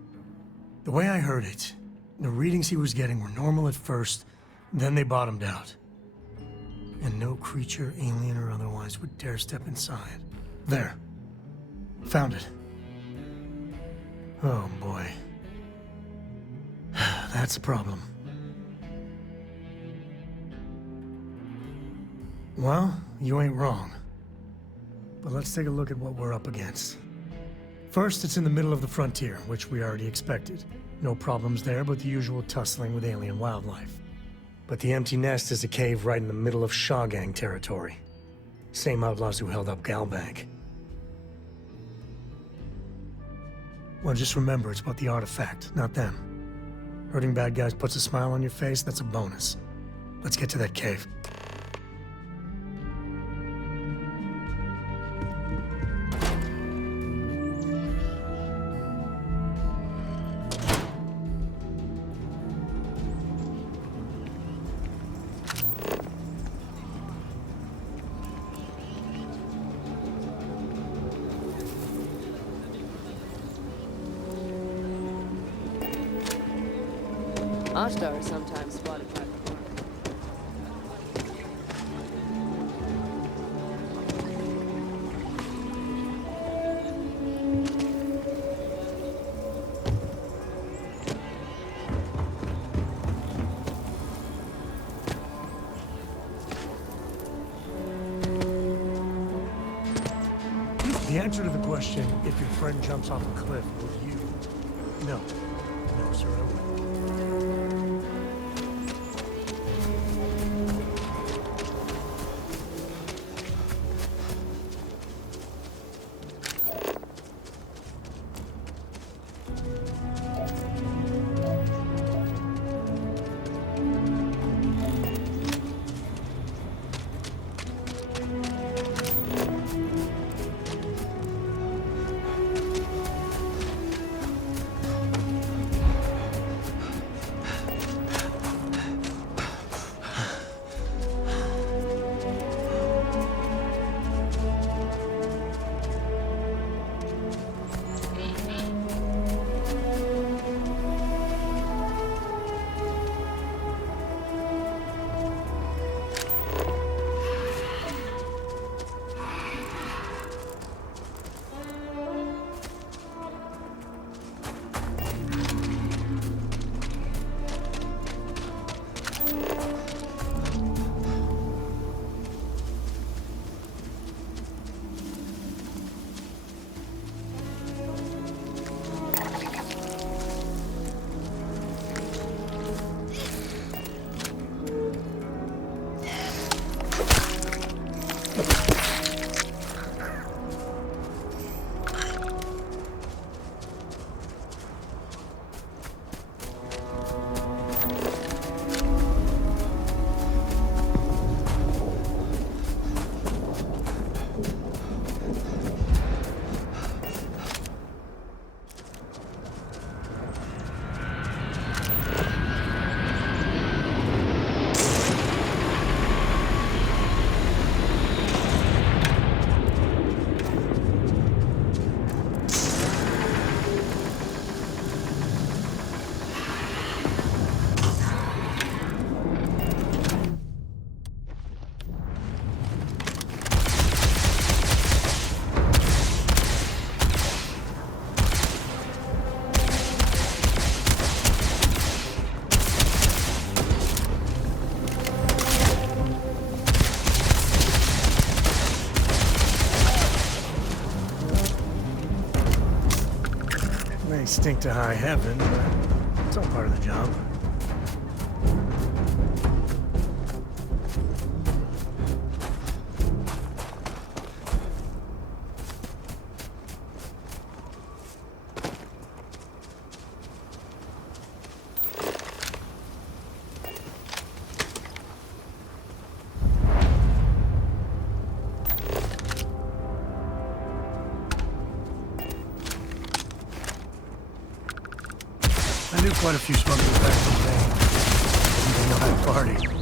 The way I heard it, the readings he was getting were normal at first, then they bottomed out. And no creature, alien or otherwise, would dare step inside. There. Found it. Oh boy. That's a problem. Well, you ain't wrong. But let's take a look at what we're up against. First, it's in the middle of the frontier, which we already expected. No problems there, but the usual tussling with alien wildlife. But the empty nest is a cave right in the middle of Shaw Gang territory. Same outlaws who held up Galbank. Well, just remember, it's about the artifact, not them. Hurting bad guys puts a smile on your face, that's a bonus. Let's get to that cave. Ashtar is sometimes spotted by the park. The answer to the question, if your friend jumps off a cliff, will you? No. No, sir, I wouldn't. They stink to high heaven, but it's all part of the job. I knew quite a few smugglers back in the day. Didn't they know how to party?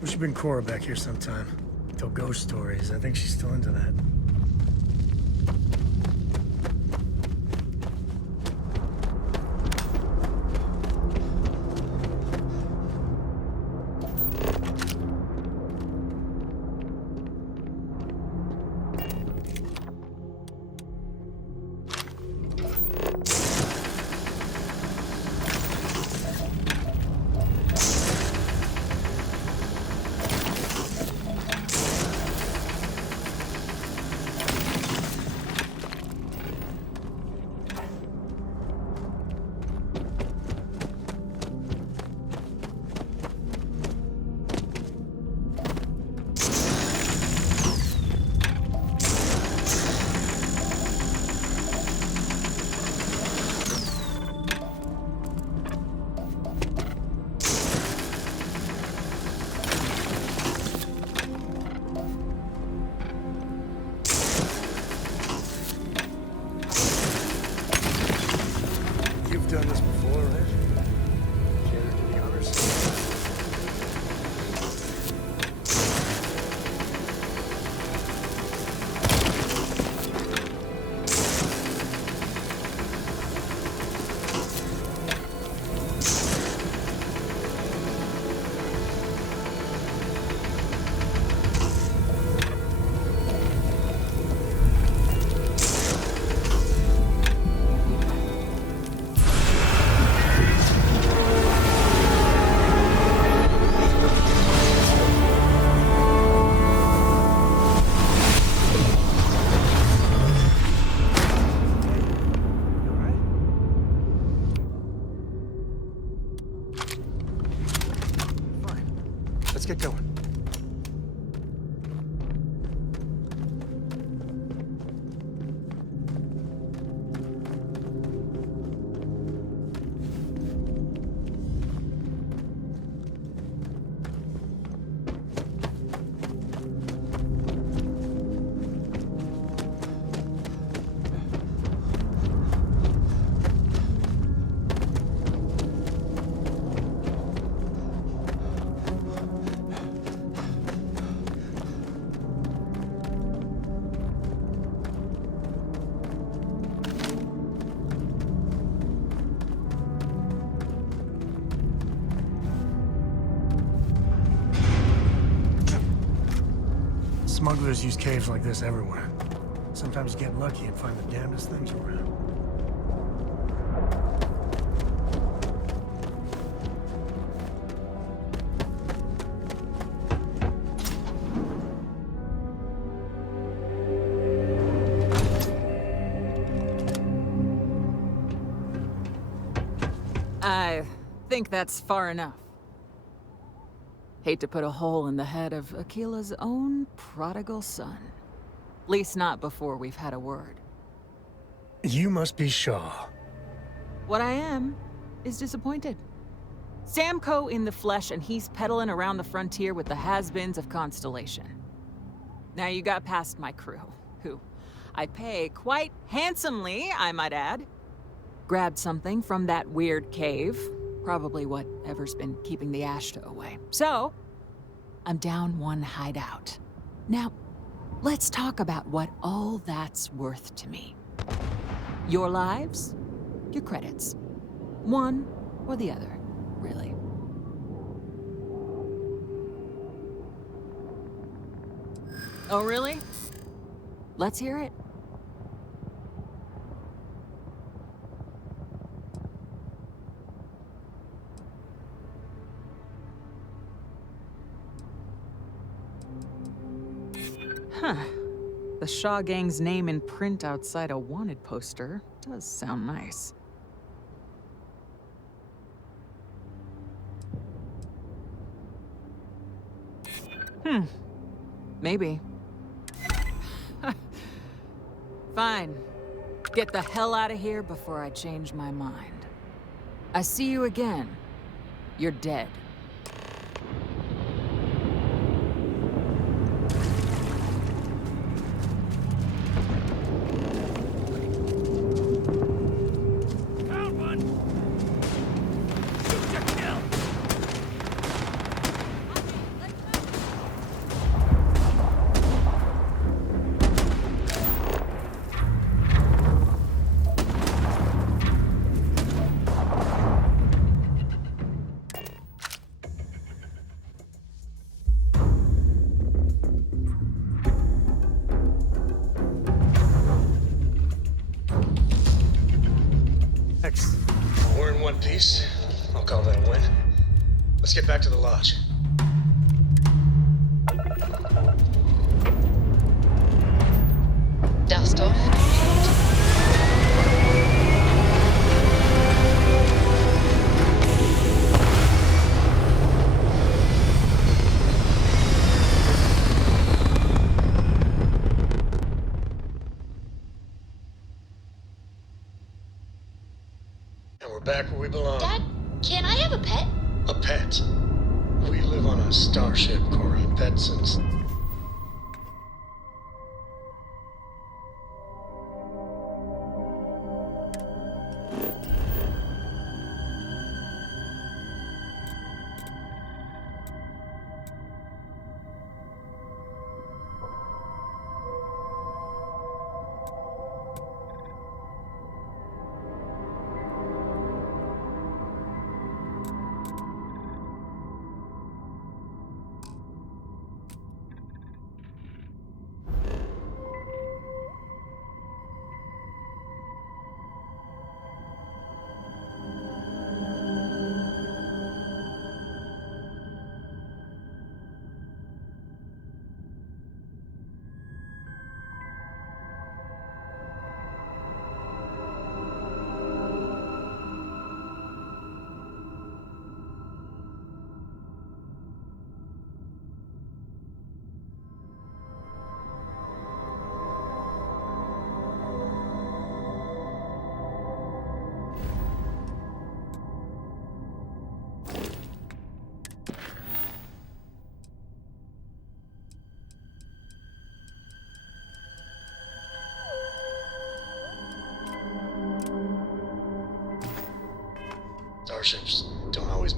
We should bring Cora back here sometime. Tell ghost stories. I think she's still into that. You've done this before, right? Care to do the honors? Let's get going. Smugglers use caves like this everywhere. Sometimes you get lucky and find the damnedest things around. I think that's far enough. Hate to put a hole in the head of Akila's own prodigal son. At least not before we've had a word. You must be Shaw. What I am is disappointed. Samco in the flesh, and he's peddling around the frontier with the has-beens of Constellation. Now you got past my crew, who I pay quite handsomely, I might add. Grabbed something from that weird cave. Probably whatever's been keeping the Ashta away. So, I'm down one hideout. Now, let's talk about what all that's worth to me. Your lives, your credits. One or the other, really. Oh, really? Let's hear it. Huh. The Shaw Gang's name in print outside a wanted poster does sound nice. Maybe. Fine. Get the hell out of here before I change my mind. I see you again. You're dead. X. We're in one piece. I'll call that a win. Let's get back to the lodge. Dust off complete. And we're back where we belong. Dad, can I have a pet? A pet? We live on a starship, Cora. Pets and... Starships don't always...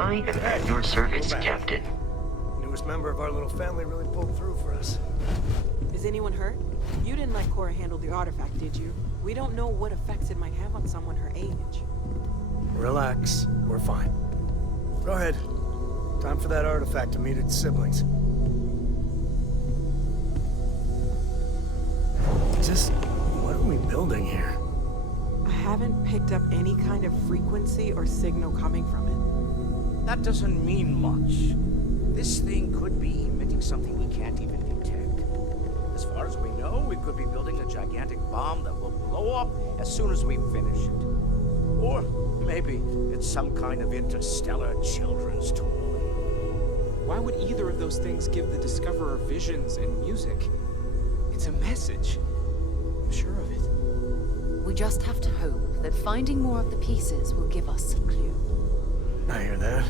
I am at your service, Captain. Newest member of our little family really pulled through for us. Is anyone hurt? You didn't let Cora handle the artifact, did you? We don't know what effects it might have on someone her age. Relax. We're fine. Go ahead. Time for that artifact to meet its siblings. Just... what are we building here? I haven't picked up any kind of frequency or signal coming from it. That doesn't mean much. This thing could be emitting something we can't even detect. As far as we know, we could be building a gigantic bomb that will blow up as soon as we finish it. Or maybe it's some kind of interstellar children's toy. Why would either of those things give the Discoverer visions and music? It's a message. I'm sure of it. We just have to hope that finding more of the pieces will give us a clue. I hear that.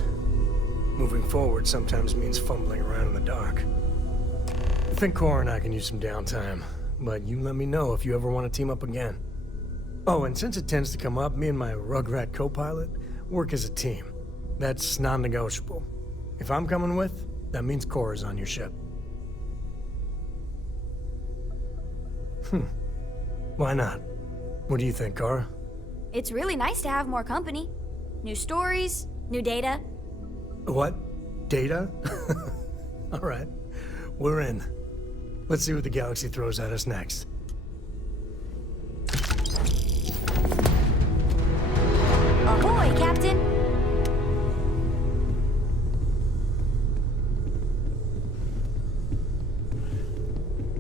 Moving forward sometimes means fumbling around in the dark. I think Cora and I can use some downtime, but you let me know if you ever want to team up again. Oh, and since it tends to come up, me and my Rugrat co-pilot work as a team. That's non-negotiable. If I'm coming with, that means Cora's on your ship. Why not? What do you think, Kara? It's really nice to have more company. New stories, new data. What? Data? All right. We're in. Let's see what the galaxy throws at us next. Ahoy, Captain!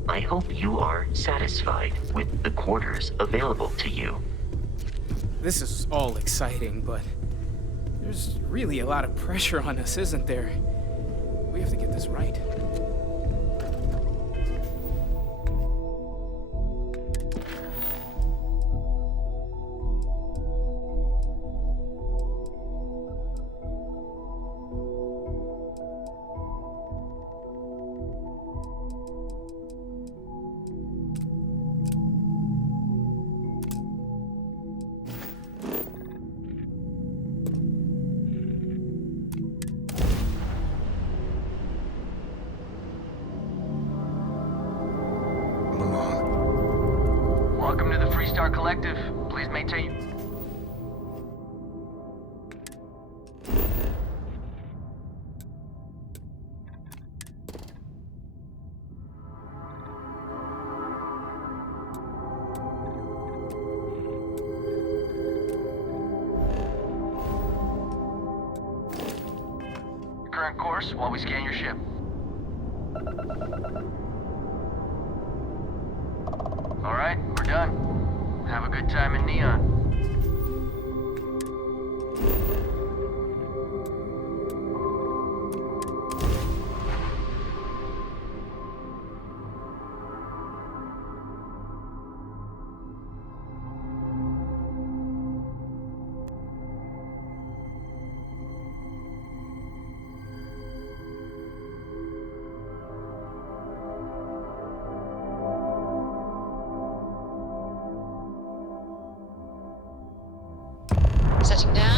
I hope you are satisfied with the quarters available to you. This is all exciting, but there's really a lot of pressure on us, isn't there? We have to get this right. Welcome to the Freestar Collective. Please maintain. Current course while we scan your ship. All right, we're done. Have a good time in Neon. Setting down.